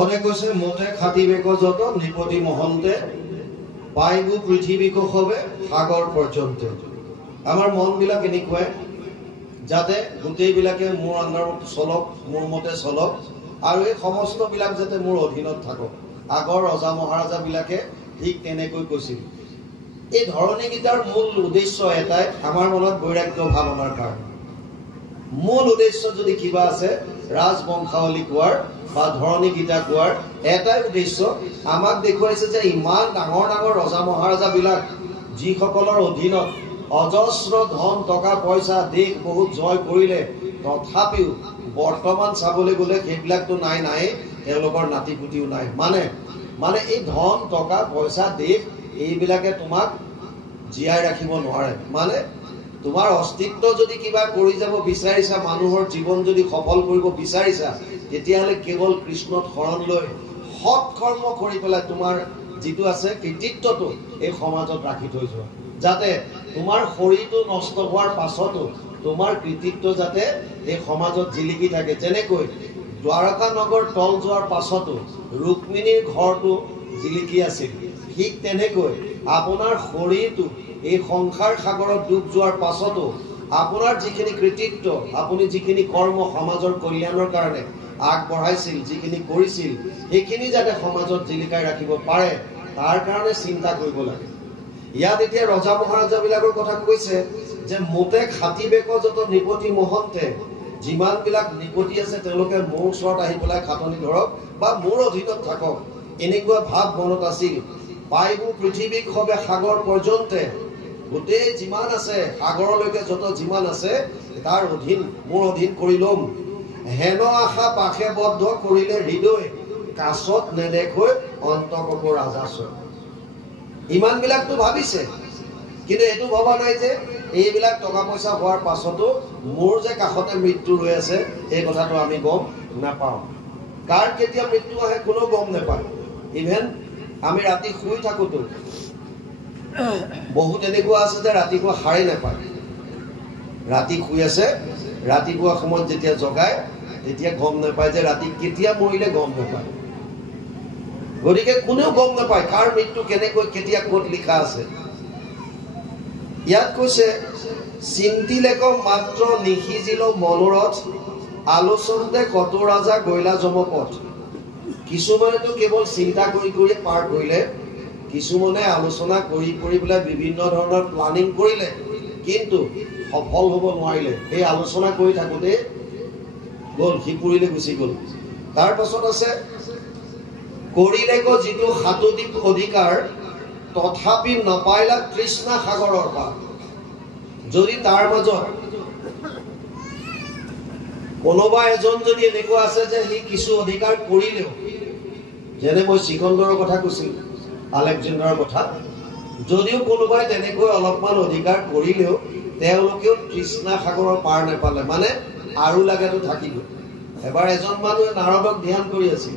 অনে কৈছে মতে খাটিবেক যত নিপতি মহন্তে পাইবু পৃথিবীক হবে সাগর পর্যন্ত। আমার মন বিলাক এনেকুৱাই যাতে গোটেইবিলাকে মোৰ আন্দাৰত চলক, মোৰ মতে চলক, আৰু এই সমস্ত বিলাক যাতে মোৰ অধীনত থাকক। আগৰ ৰজা মহাৰাজা বিলাকে ঠিক তেনেকৈ কৈছিল। এই ধৰণীকেইটাৰ মূল উদ্দেশ্য এটাই, আমাৰ মনত বৈৰাগ্য ভাৱ অনাৰ কাৰণে। মূল উদ্দেশ্য যদি কিবা আছে, ৰাজবংশাৱলী কোৱাৰ বা ধৰণী গীতা কোৱাৰ এটাই উদ্দেশ্য, আমাক দেখুৱাইছে যে ইমান ডাঙৰ ডাঙৰ ৰজা মহাৰাজা বিলাক যিসকলৰ অধীনত অজস্ৰ ধন টকা পইচা দেশ বহুত জয় কৰিলে, তথাপিও বৰ্তমান চাবলৈ গ'লে সেইবিলাকতো নাই, তেওঁলোকৰ নাতি পুতিও নাই। মানে এই ধন টকা পইচা দেশ এইবিলাকে তোমাক জীয়াই ৰাখিব নোৱাৰে। মানে তোমাৰ অস্তিত্ব যদি কিবা কৰি যাব বিচাৰিছা, মানুহৰ জীৱন যদি সফল কৰিব বিচাৰিছা, তেতিয়াহ'লে কেৱল কৃষ্ণত শৰণ লৈ সৎ কৰ্ম কৰি পেলাই তোমাৰ যিটো আছে কৃতিত্বটো এই সমাজত ৰাখি থৈ যোৱা, যাতে তোমাৰ শৰীৰটো নষ্ট হোৱাৰ পাছতো তোমাৰ কৃতিত্ব যাতে এই সমাজত জিলিকি থাকে। যেনেকৈ দ্বাৰকা নগৰ তল যোৱাৰ পাছতো ৰুক্মিণীৰ ঘৰটো জিলিকি আছিল, ঠিক তেনেকৈ আপোনাৰ শৰীৰটো এই সংসাৰ সাগৰত ডুব যোৱাৰ পাছতো আপোনাৰ যিখিনি কৃতিত্ব, আপুনি যিখিনি কৰ্ম সমাজৰ কল্যাণৰ কাৰণে আগবঢ়াইছিল, যিখিনি কৰিছিল, সেইখিনি যাতে সমাজত জিলিকাই ৰাখিব পাৰে, তাৰ কাৰণে চিন্তা কৰিব লাগে। ইয়াত এতিয়া ৰজা মহাৰাজা বিলাকৰ কথা কৈছে যে মোতে খাটিবেক যত নিপতি মহন্তে, যিমান বিলাক নিপতি আছে তেওঁলোকে মোৰ ওচৰত আহি পেলাই খাটনি ধৰক বা মোৰ অধীনত থাকক, এনেকুৱা ভাৱ মনত আছিল। পাইবু পৃথিৱীক হবে সাগৰ পৰ্যন্তে, গোটেই যিমান আছে সাগৰলৈকে যত যিমান আছে তাৰ অধীন, মোৰ অধীন কৰি ল'ম। হেন আশা পাশে বদ্ধ কৰিলে হৃদয়, কাছত নেদেখৈ অন্তকপ ৰাজাছয়। ইমান বিলাকতো ভাবিছে, কিন্তু এইটো ভবা নাই যে এইবিলাক টকা পইচা হোৱাৰ পাছতো মোৰ যে কাষতে মৃত্যু ৰৈ আছে, এই কথাটো আমি গম নাপাওঁ। কাৰ কেতিয়া মৃত্যু আহে কোনেও গম নাপায়। ইভেন আমি ৰাতি শুই থাকোতো বহুত এনেকুৱা আছে যে ৰাতিপুৱা সাৰে নাপায়। ৰাতি শুই আছে, ৰাতিপুৱা সময়ত যেতিয়া জগায় তেতিয়া গম নাপায় যে ৰাতি কেতিয়া মৰিলে গম নাপায়। গতিকে কোনেও গম নাপায় কাৰ মৃত্যু কেনেকৈ কেতিয়া ক'ত লিখা আছে। ইয়াত কৈছে চিন্তিলেক মাত্ৰ নিসিজিল মনোৰথ, আলোচনতে কত ৰাজা গৈলা যমপথ। কিছুমানেতো কেৱল চিন্তা কৰি কৰি পাৰ কৰিলে, কিছুমানে আলোচনা কৰি পেলাই বিভিন্ন ধৰণৰ প্লানিং কৰিলে, কিন্তু সফল হ'ব নোৱাৰিলে। এই আলোচনা কৰি থাকোঁতে গ'ল, সিপুৰিলে গুচি গ'ল। তাৰ পাছত আছে কৰিলেক যিটো সাতদ্বীপ অধিকাৰ, তথাপি নাপাইলা তৃষ্ণা সাগৰৰ পাৰ। যদি তাৰ মাজত কোনোবা এজন যদি এনেকুৱা আছে যে সি কিছু অধিকাৰ কৰিলেও, যেনে মই সিকন্দৰৰ কথা কৈছিলো, আলেকজেণ্ডাৰৰ কথা, যদিও কোনোবাই তেনেকৈ অলপমান অধিকাৰ কৰিলেও তেওঁলোকেও তৃষ্ণা সাগৰৰ পাৰ নাপালে, মানে আৰু লাগেতো থাকিব। এবাৰ এজন মানুহে নাৰদক ধ্যান কৰি আছিল।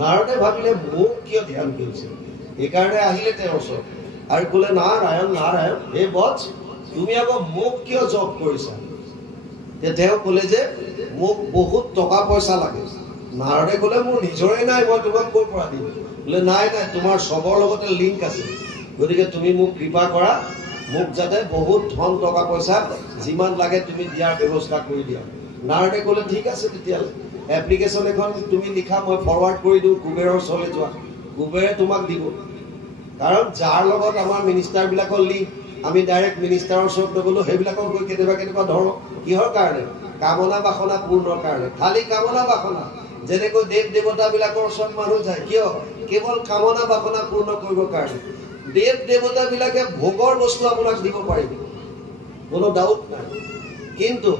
নাৰদে ভাবিলে মোক কিয় ধ্যান কৰিছিল, সেইকাৰণে আহিলে তেওঁৰ ওচৰত আৰু ক'লে নাৰায়ণ নাৰায়ণ, হে বৎস তুমি আকৌ মোক কিয় জপ কৰিছা? তেওঁ ক'লে যে মোক বহুত টকা পইচা লাগে। নাৰদে ক'লে মোৰ নিজৰে নাই, মই তোমাক ক'ৰ পৰা দিম? বোলে নাই তোমাৰ চবৰ লগতে লিংক আছে, গতিকে তুমি মোক কৃপা কৰা, মোক যাতে বহুত ধন টকা পইচা যিমান লাগে তুমি দিয়াৰ ব্যৱস্থা কৰি দিয়া। নাৰদে ক'লে ঠিক আছে, তেতিয়াহ'লে এপ্লিকেশ্যন এখন তুমি লিখা, মই ফৰৱাৰ্ড কৰি দিওঁ, কুবেৰৰ ওচৰলৈ যোৱা, কুবেৰে তোমাক দিব। কাৰণ যাৰ লগত আমাৰ মিনিষ্টাৰ বিলাকৰ লিংক, আমি ডাইৰেক্ট মিনিষ্টাৰৰ ওচৰত নগ'লো, সেইবিলাকক গৈ কেতিয়াবা ধৰো কিহৰ কাৰণে? কামনা বাসনা পূৰ্ণৰ কাৰণে। খালি কামনা বাসনা, যেনেকৈ দেৱ দেৱতা বিলাকৰ ওচৰত মানুহ যায় কিয়? কেৱল কামনা বাসনা পূৰ্ণ কৰিবৰ কাৰণে। দেৱ দেৱতা বিলাকে ভোগৰ বস্তু আপোনাক দিব পাৰিব, কোনো ডাউট নাই, কিন্তু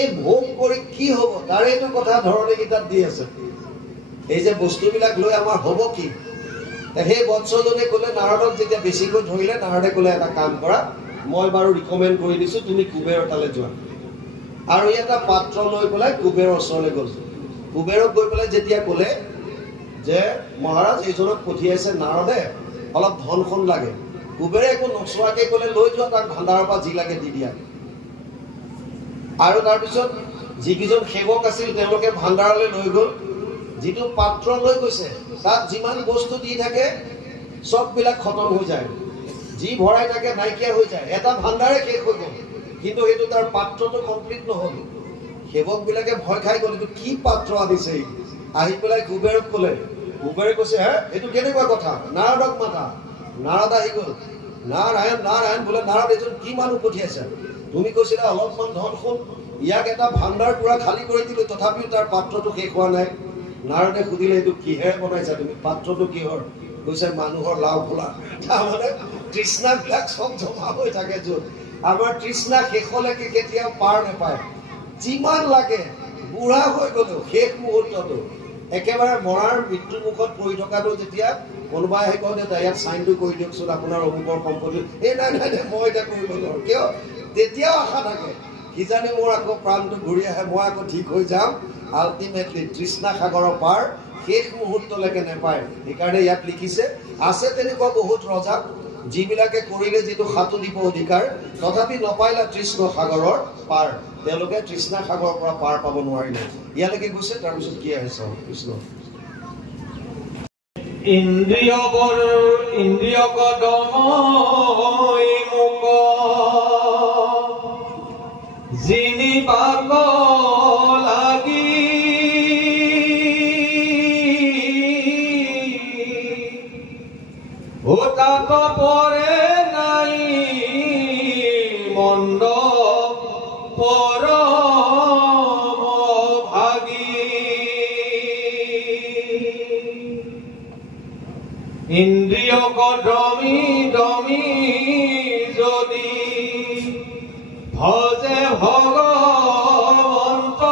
এই ভোগ কৰি কি হ'ব তাৰ এইটো কথা ধৰণী গীতাত দি আছে। এই যে বস্তুবিলাক লৈ আমাৰ হ'ব কি? সেই বৎসজনে ক'লে নাৰদক যেতিয়া বেছিকৈ ধৰিলে, নাৰদে ক'লে এটা কাম কৰা, মই বাৰু ৰিকমেণ্ড কৰি দিছো, তুমি কুবেৰৰ তালৈ যোৱা। আৰু এটা পাত্ৰ লৈ পেলাই কুবেৰৰ ওচৰলৈ গ'ল। কুবেৰক গৈ পেলাই যেতিয়া ক'লে যে মহাৰাজ এইজনক পঠিয়াইছে নাৰদে, অলপ ধনখন লাগে, কুবেৰে একো নচোৱাকে ক'লে লৈ যোৱা, তাক ভাণ্ডাৰৰ পৰা যি লাগে দি দিয়া। আৰু তাৰপিছত যিকেইজন সেৱক আছিল তেওঁলোকে ভাণ্ডাৰলৈ লৈ গ'ল, যিটো পাত্ৰ লৈ গৈছে তাত যিমান বস্তু দি থাকে সববিলাক খতম হৈ যায়, যি ভৰাই থাকে নাইকিয়া হৈ যায়, এটা ভাণ্ডাৰে শেষ হৈ গ'ল, কিন্তু সেইটো তাৰ পাত্ৰটো কমপ্লিট নহ'ল। সেৱকবিলাকে ভয় খাই গ'ল, এইটো কি পাত্ৰ আনিছে। আহি পেলাই কুবেৰক ক'লে, কুবেৰে কৈছে হে এইটো কেনেকুৱা কথা, নাৰদক মাতা। নাৰদ আহি গ'ল, নাৰায়ণ নাৰায়ণ বোলে, নাৰদ এজন কি মানুহ পঠিয়াইছে, তুমি কৈছিলা অলপমান ধন শুন, ইয়াক এটা ভাণ্ডাৰ পুৰা খালী কৰি দিলো, তথাপিও তাৰ পাত্ৰটো শেষ হোৱা নাই। নাৰদে সুধিলে এইটো কিহেৰে বনাইছা তুমি, পাত্ৰটো কিহৰ? কৈছে মানুহৰ লাও খোলা। তাৰমানে তৃষ্ণাবিলাক চব জমা হৈ থাকে য'ত। আমাৰ তৃষ্ণা শেষলৈকে কেতিয়াও পাৰ নাপায়, যিমান লাগে বুঢ়া হৈ গ'লো শেষ মুহূৰ্তটো একেবাৰে মৰাৰ মৃত্যু মুখত পৰি থকাটো যেতিয়া কোনোবাই আহি কয় দেউতা ইয়াত চাইনটো কৰি দিয়কচোন আপোনাৰ অমুকৰ সম্পত্তি, এই নাই নাই নাই মই এতিয়া কৰিব নোৱাৰো, কিয়? তেতিয়াও আশা থাকে কিজানি মোৰ আকৌ প্ৰাণটো ঘূৰি আহে, মই আকৌ ঠিক হৈ যাম। আল্টিমেটলি তৃষ্ণা সাগৰৰ পাৰ শেষ মুহূৰ্তলৈকে নাপায়। সেইকাৰণে ইয়াত লিখিছে, আছে তেনেকুৱা বহুত ৰজা যিবিলাকে কৰিলে যিটো সাঁতু দিব অধিকাৰ, তথাপি নপাইলা তৃষ্ণ সাগৰৰ পাৰ, তেওঁলোকে তৃষ্ণা সাগৰৰ পৰা পাৰ পাব নোৱাৰিলে। ইয়ালৈকে গৈছে, তাৰপিছত কি আহে চাওঁ কৃষ্ণ। ইন্দ্ৰিয় কদমই মোক জিনিবাক লাগি তাক পৰে নাই মন্দ পৰম ভাগী। ইন্দ্ৰিয় কদমি দমি যদি ভজে ভগৱন্ত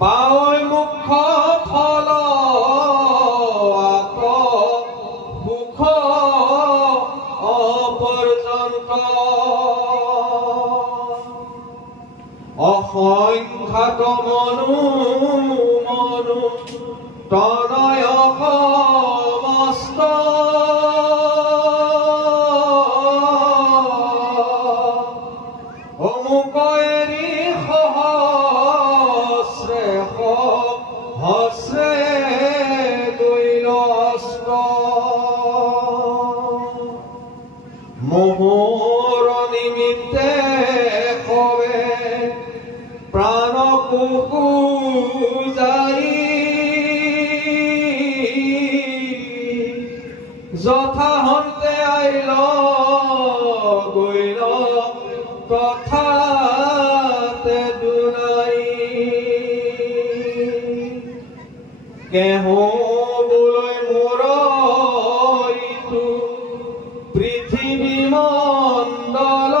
পাৱৈ মুখ ফল সুখ অপৰ্যন্ত অসংখ্যাত মনু তনয় সমস্ত অমুক এৰি সহস্ৰে সহস্ৰে দৈলস্ত মোহৰ নিমিত্তে সবে প্ৰাণ কুকুজাই যথা হন্তে আইল গৈল কথাতে দুনাই কেহো বোলৈ মোৰ ইটো পৃথিৱী মণ্ডল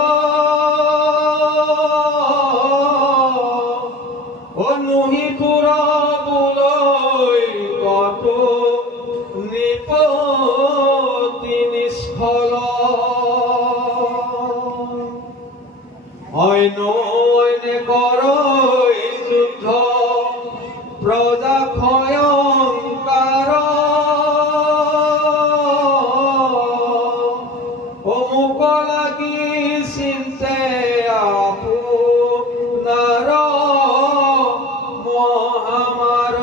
অনুহি তোৰ বোলৈ কতো নিপতি নিষ্ফল অন্যে কৰৈ যুদ্ধ প্ৰজা ক্ষয়ংকাৰ অমুক লাগি চিন্তে আপোনাৰ মহামাৰ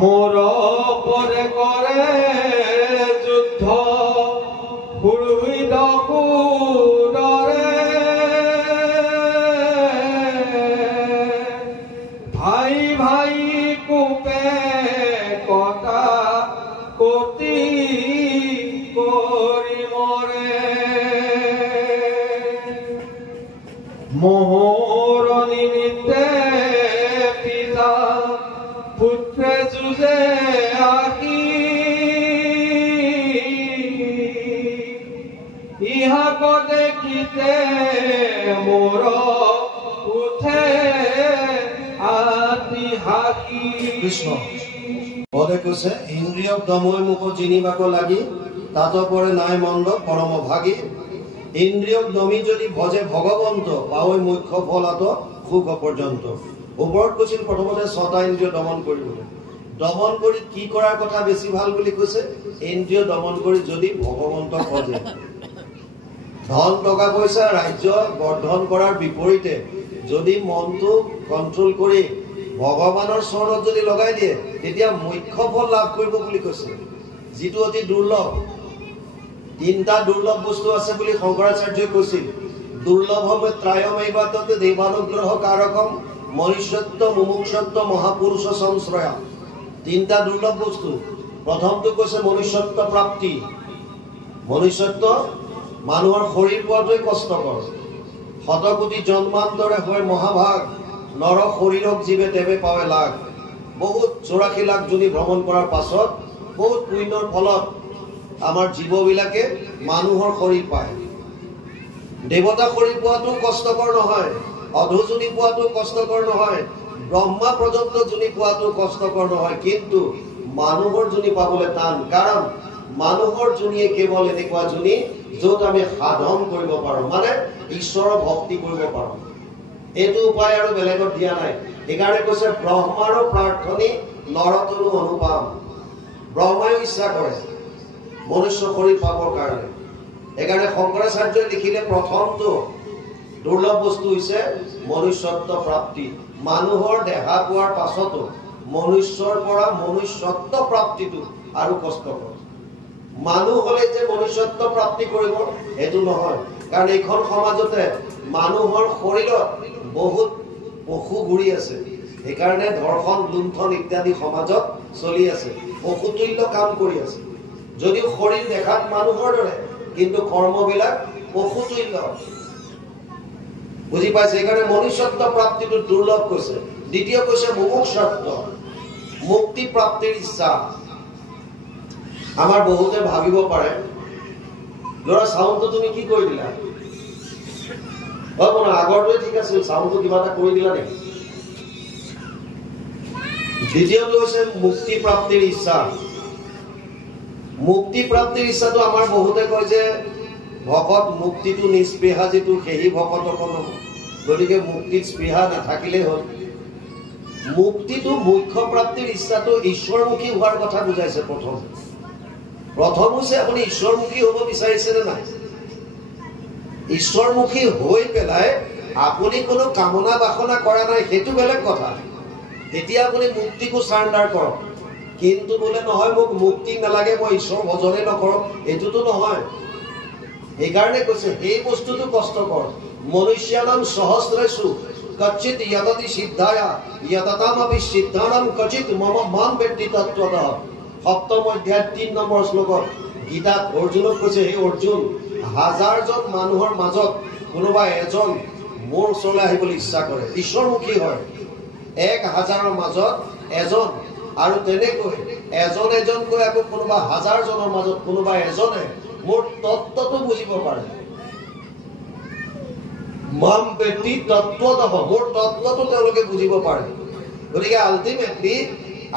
মোৰ পৰে কৰে যুদ্ধ সুহৃদ কুদৰে ভাই ভাই কোপে কটা কতি কৰি মৰে মোহৰ নিমিত্তে পিতা পুত্ৰে যুঁজে আহি ইহাক দেখিতে মোৰ উঠে আতি হাকি। কৃষ্ণ পদে কৈছে, ইন্দ্ৰিয়ক দময় মুখ জিনিবাক লাগি তাত পৰে নাই মন্দ পৰম ভাগী। ইন্দ্ৰিয়ক দমি যদি ভজে ভগৱন্ত পাৱৈ মুখ্য ফলাত সুখ পৰ্যন্ত। ওপৰত কৈছিল প্ৰথমতে 6টা ইন্দ্ৰিয় দমন কৰিবলৈ, দমন কৰি কি কৰাৰ কথা বেছি ভাল বুলি কৈছে, ইন্দ্ৰিয় দমন কৰি যদি ভগৱন্তক ভজে। ধন টকা পইচা ৰাজ্য বৰ্ধন কৰাৰ বিপৰীতে যদি মনটো কণ্ট্ৰোল কৰি ভগৱানৰ চৰণত যদি লগাই দিয়ে তেতিয়া মুখ্য ফল লাভ কৰিব বুলি কৈছে, যিটো অতি দুৰ্লভ। তিনিটা দুৰ্লভ বস্তু আছে বুলি শংকৰাচাৰ্যই কৈছিল। দুৰ্লভম ত্ৰায়মেবাততে দেৱানুগ্ৰহ কাৰকম মনুষ্যত্ব মুমুক্ষত্ব মহাপুৰুষ সংশ্ৰয়া। তিনিটা দুৰ্লভ বস্তু। প্ৰথমটো কৈছে মনুষ্যত্ব প্ৰাপ্তি। মনুষ্যত্ব মানুহৰ শৰীৰ পোৱাটোৱে কষ্টকৰ। শতকোটি জন্মান্তৰে হৈ মহাভাগ নৰ শৰীৰক জীৱে তেৱে পাৱে লাগ। বহুত 84 লাখ জনী ভ্ৰমণ কৰাৰ পাছত বহুত পুণ্যৰ ফলত আমাৰ জীৱবিলাকে মানুহৰ শৰীৰ পায়। দেৱতা শৰীৰ পোৱাটো কষ্টকৰ নহয়, অধোজনী পোৱাটো কষ্টকৰ নহয়, ব্ৰহ্মা পৰ্যন্ত জনী পোৱাটো কষ্টকৰ নহয়, কিন্তু মানুহৰ জনী পাবলৈ টান। কাৰণ মানুহৰ জনীয়ে কেৱল এনেকুৱা জনী য'ত আমি সাধন কৰিব পাৰো, মানে ঈশ্বৰৰ ভক্তি কৰিব পাৰো। এইটো উপায় আৰু বেলেগত দিয়া নাই। সেইকাৰণে কৈছে ব্ৰহ্মাৰ প্ৰাৰ্থনী নৰতনু অনুপাম। ব্ৰহ্মায়ো ইচ্ছা কৰে মনুষ্য শৰীৰ পাবৰ কাৰণে। সেইকাৰণে শংকৰাচাৰ্যই লিখিলে প্ৰথমটো দুৰ্লভ বস্তু হৈছে মনুষ্যত্ব প্ৰাপ্তি। মানুহৰ দেহা পোৱাৰ পাছতো মনুষ্যৰ পৰা মনুষ্যত্ব প্ৰাপ্তিটো আৰু কষ্টকৰ। মানুহ হলে যে মনুষ্যত্ব প্ৰাপ্তি কৰিব সেইটো নহয়, কাৰণ এইখন সমাজতে মানুহৰ শৰীৰত বহুত পশু ঘূৰি আছে। সেইকাৰণে ধৰ্ষণ লুণ্ঠন ইত্যাদি সমাজত চলি আছে, পশুতুল্য কাম কৰি আছে। যদিও শৰীৰ দেখাত মানুহৰ দৰে, কিন্তু কৰ্মবিলাক পশুতুল্য। বুজি পাইছে? সেইকাৰণে মনুষ্যত্ব প্ৰাপ্তিটো দুৰ্লভ কৈছে। দ্বিতীয় কৈছে মুমুক্ষত্ব, মুক্তি প্ৰাপ্তিৰ ইচ্ছা। আমাৰ বহুতে ভাবিব পাৰে, ল'ৰা চাউণ্ডটো তুমি কি কৰি দিলা? আগৰটোৱে ঠিক আছিল, চাউণ্ডটো কিবা এটা কৰি দিলা নেকি? দ্বিতীয়টো হৈছে মুক্তি প্ৰাপ্তিৰ ইচ্ছা। মুক্তি প্ৰাপ্তিৰ ইচ্ছাটো আমাৰ বহুতে কয় যে ভকত মুক্তিটো নিস্পৃহা যিটো সেই ভকত কোনো, গতিকে মুক্তিত স্পৃহা নাথাকিলেই হ'ল। মুক্তিটো মুখ্য প্ৰাপ্তিৰ ইচ্ছাটো ঈশ্বৰমুখী হোৱাৰ কথা বুজাইছে। প্ৰথম হৈছে আপুনি ঈশ্বৰমুখী হ'ব বিচাৰিছে নে নাই? ঈশ্বৰমুখী হৈ পেলাই আপুনি কোনো কামনা বাসনা কৰা নাই, সেইটো বেলেগ কথা। তেতিয়া আপুনি মুক্তিকো চাৰেণ্ডাৰ কৰক। কিন্তু বোলে নহয় মোক মুক্তি নালাগে, মই ঈশ্বৰ ভজনে নকৰোঁ, এইটোতো নহয়। সেইকাৰণে কৈছে সেই বস্তুটো কষ্টকৰ। মনুষ্যানাম সহস্ৰেষু কচ্চিত য়দতি সিদ্ধায়া য়দতামপি সিদ্ধানাম কচিত মম মাম বেত্তি তত্ত্বতঃ। 7ম অধ্যায় 3 নম্বৰ শ্লোকত গীতাত অৰ্জুনক কৈছে, হে অৰ্জুন, 1000জন মানুহৰ মাজত কোনোবা এজন মোৰ ওচৰলৈ আহিবলৈ ইচ্ছা কৰে, ঈশ্বৰমুখী হয়। 1000ৰ মাজত এজন, আৰু তেনেকৈ এজন এজনকৈ আকৌ কোনোবা 1000জনৰ মাজত কোনোবা এজনে মোৰ তত্ত্বটো বুজিব পাৰে। মাম বেত্তি তত্ত্বতঃ, মোৰ তত্ত্বটো তেওঁলোকে বুজিব পাৰে। গতিকে আল্টিমেটলি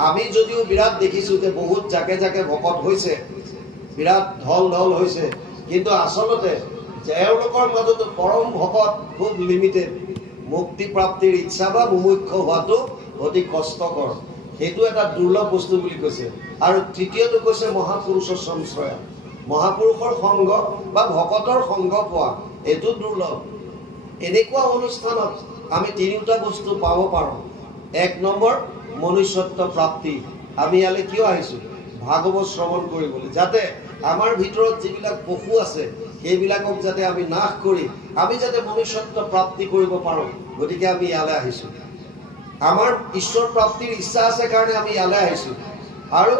আমি যদিও বিৰাট দেখিছো যে বহুত জাকে জাকে ভকত হৈছে, বিৰাট ঢল ঢল হৈছে, কিন্তু আচলতে তেওঁলোকৰ মাজতো পৰম ভকত খুব লিমিটেড। মুক্তি প্ৰাপ্তিৰ ইচ্ছা বা মুমুক্ষ হোৱাটো অতি কষ্টকৰ। সেইটো এটা দুৰ্লভ বস্তু বুলি কৈছে। আৰু তৃতীয়টো কৈছে মহাপুৰুষৰ সংশ্ৰয়, মহাপুৰুষৰ সংগ বা ভকতৰ সংগ পোৱা, এইটো দুৰ্লভ। এনেকুৱা অনুষ্ঠানত আমি তিনিটা বস্তু পাব পাৰোঁ। 1 নম্বৰ মনুষ্যত্ব প্ৰাপ্তি। আমি ইয়ালৈ কিয় আহিছো? ভাগৱত শ্ৰৱণ কৰিবলৈ, যাতে আমাৰ ভিতৰত যিবিলাক পশু আছে সেইবিলাকক যাতে আমি নাশ কৰি আমি যাতে মনুষ্যত্ব প্ৰাপ্তি কৰিব পাৰোঁ। গতিকে আমি ইয়ালৈ আহিছো। আমাৰ ঈশ্বৰ প্ৰাপ্তিৰ ইচ্ছা আছে কাৰণে আমি ইয়ালৈ আহিছো, আৰু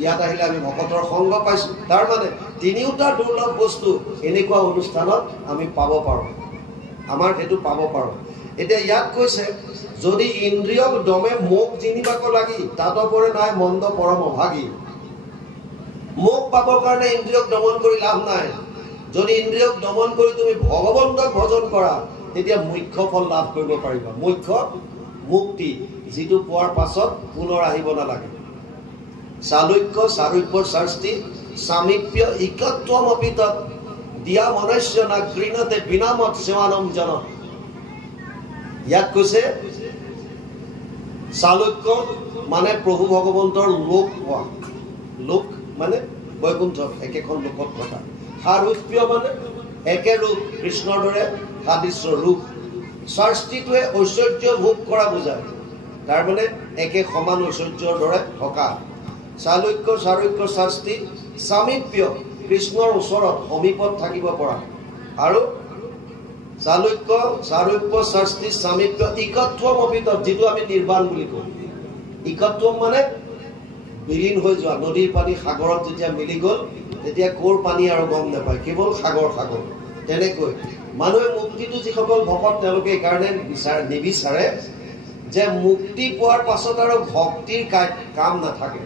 ইয়াত আহিলে আমি ভকতৰ সংগ পাইছো। তাৰ মানে তিনিওটা দুৰ্লভ বস্তু এনেকুৱা অনুষ্ঠানত আমি পাব পাৰোঁ, আমাৰ সেইটো পাব পাৰোঁ। এতিয়া ইয়াত কৈছে যদি ইন্দ্ৰিয়ক দমে মোক জিনিবাক লাগি তাত পৰে নাই মন্দ পৰম অভাগী। মোক পাবৰ কাৰণে ইন্দ্ৰিয়ক দমন কৰি লাভ নাই। যদি ইন্দ্ৰিয়ক দমন কৰি তুমি ভগৱন্তক ভজন কৰা তেতিয়া মুখ্য ফল লাভ কৰিব পাৰিবা, মুখ্য মুক্তি, যিটো পোৱাৰ পাছত পুনৰ আহিব নালাগে। চালুক্য চাৰুক্যৰ শাস্তি সামীপ্য ইকত্বম অপিতত দিয়া মনুষ্য না গৃণতে বিনামত সেৱানম জন। ইয়াত কৈছে চালুক্য মানে প্ৰভু ভগৱন্তৰ লোক পোৱা, লোক মানে বৈকুণ্ঠ একেখন লোকত থকা। সাৰূপ্য মানে একে ৰূপ কৃষ্ণৰ দৰে সাদৃশ্য ৰূপ শাস্তিটোৱে ঐশ্বৰ্য ভোগ কৰা বুজায় তাৰ মানে একে সমান ঐশ্বৰ্যৰ দৰে থকা চালুক্য চাৰুক্য শাস্তি সামীপ্য কৃষ্ণৰ ওচৰত সমীপত থাকিব পৰা আৰু চালুক্য চাৰুক্য শাস্তি সামীপ্য ইকত্বম অপিতত যিটো আমি নিৰ্বাণ বুলি কওঁ ইকত্বম মানে বিলীন হৈ যোৱা নদীৰ পানী সাগৰত যেতিয়া মিলি গ'ল তেতিয়া ক'ৰ পানী আৰু গম নাপায় কেৱল সাগৰ সাগৰ তেনেকৈ মানুহে মুক্তিটো যিসকল ভকত তেওঁলোকে এইকাৰণে নিবিচাৰে যে মুক্তি পোৱাৰ পাছত আৰু ভক্তিৰ কাম নাথাকে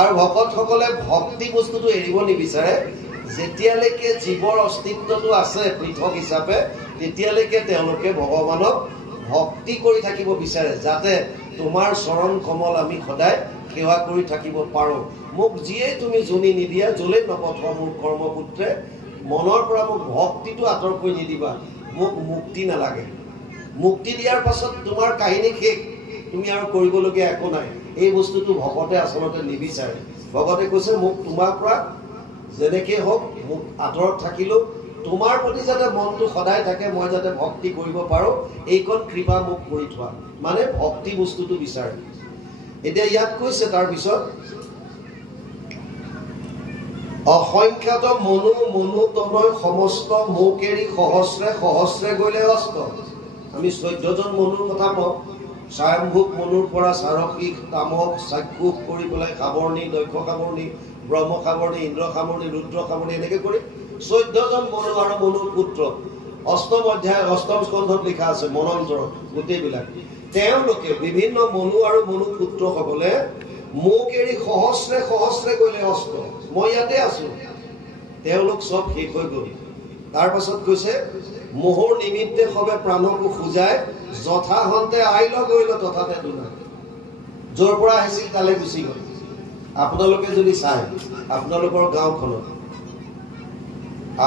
আৰু ভকতসকলে ভক্তি বস্তুটো এৰিব নিবিচাৰে যেতিয়ালৈকে জীৱৰ অস্তিত্বটো আছে পৃথক হিচাপে তেতিয়ালৈকে তেওঁলোকে ভগৱানক ভক্তি কৰি থাকিব বিচাৰে যাতে তোমাৰ চৰণ কমল আমি সদায় সেৱা কৰি থাকিব পাৰো মোক যিয়ে তুমি জুনি নিদিয়া জলে নপঠোৱা মোৰ কৰ্মপুত্ৰে মনৰ পৰা মোক ভক্তিটো আঁতৰ কৰি নিদিবা মোক মুক্তি নালাগে মুক্তি দিয়াৰ পাছত তোমাৰ কাহিনী শেষ তুমি আৰু কৰিবলগীয়া একো নাই এই বস্তুটো ভকতে আচলতে নিবিচাৰে ভকতে কৈছে মোক তোমাৰ পৰা যেনেকৈ হওক মোক আঁতৰত থাকিলো তোমাৰ প্ৰতি যাতে মনটো সদায় থাকে মই যাতে ভক্তি কৰিব পাৰো এইকণ কৃপা মোক কৰি থোৱা মানে ভক্তি বস্তুটো বিচাৰে এতিয়া ইয়াত কৈছে তাৰপিছত অসংখ্যাত মনু মনু তনয় সমস্ত মৌকেৰি সহস্ৰে সহস্ৰে গ'লে অস্ত আমি 14 জন মনুৰ কথা পাওঁ স্বয়ম্ভুক মনুৰ পৰা চাৰসিক তামক চাক্ষুষ কৰি পেলাই সাৱৰ্ণী দক্ষ সাৱৰ্ণী ব্ৰহ্ম সাৱৰ্ণী ইন্দ্ৰ সাৱৰ্ণী ৰুদ্ৰ সাৱৰ্ণী এনেকৈ কৰি 14 জন মনু আৰু মনুৰ পুত্ৰ অষ্টম অধ্যায় অষ্টম স্কন্ধত লিখা আছে মনন্তৰত গোটেইবিলাক তেওঁলোকে বিভিন্ন মনু আৰু মনু পুত্ৰসকলে মোক এৰি সহস্ৰে সহস্ৰে গ'লে অস্ত মই ইয়াতে আছো তেওঁলোক চব শেষ হৈ গ'ল তাৰ পাছত কৈছে মোহৰ নিমিত্তে সবে প্ৰাণকো খুজাই যথা হন্তে আইল গ'ল তথাতে দুনা য'ৰ পৰা আহিছিল তালৈ গুচি গ'ল আপোনালোকে যদি চাই আপোনালোকৰ গাঁওখনত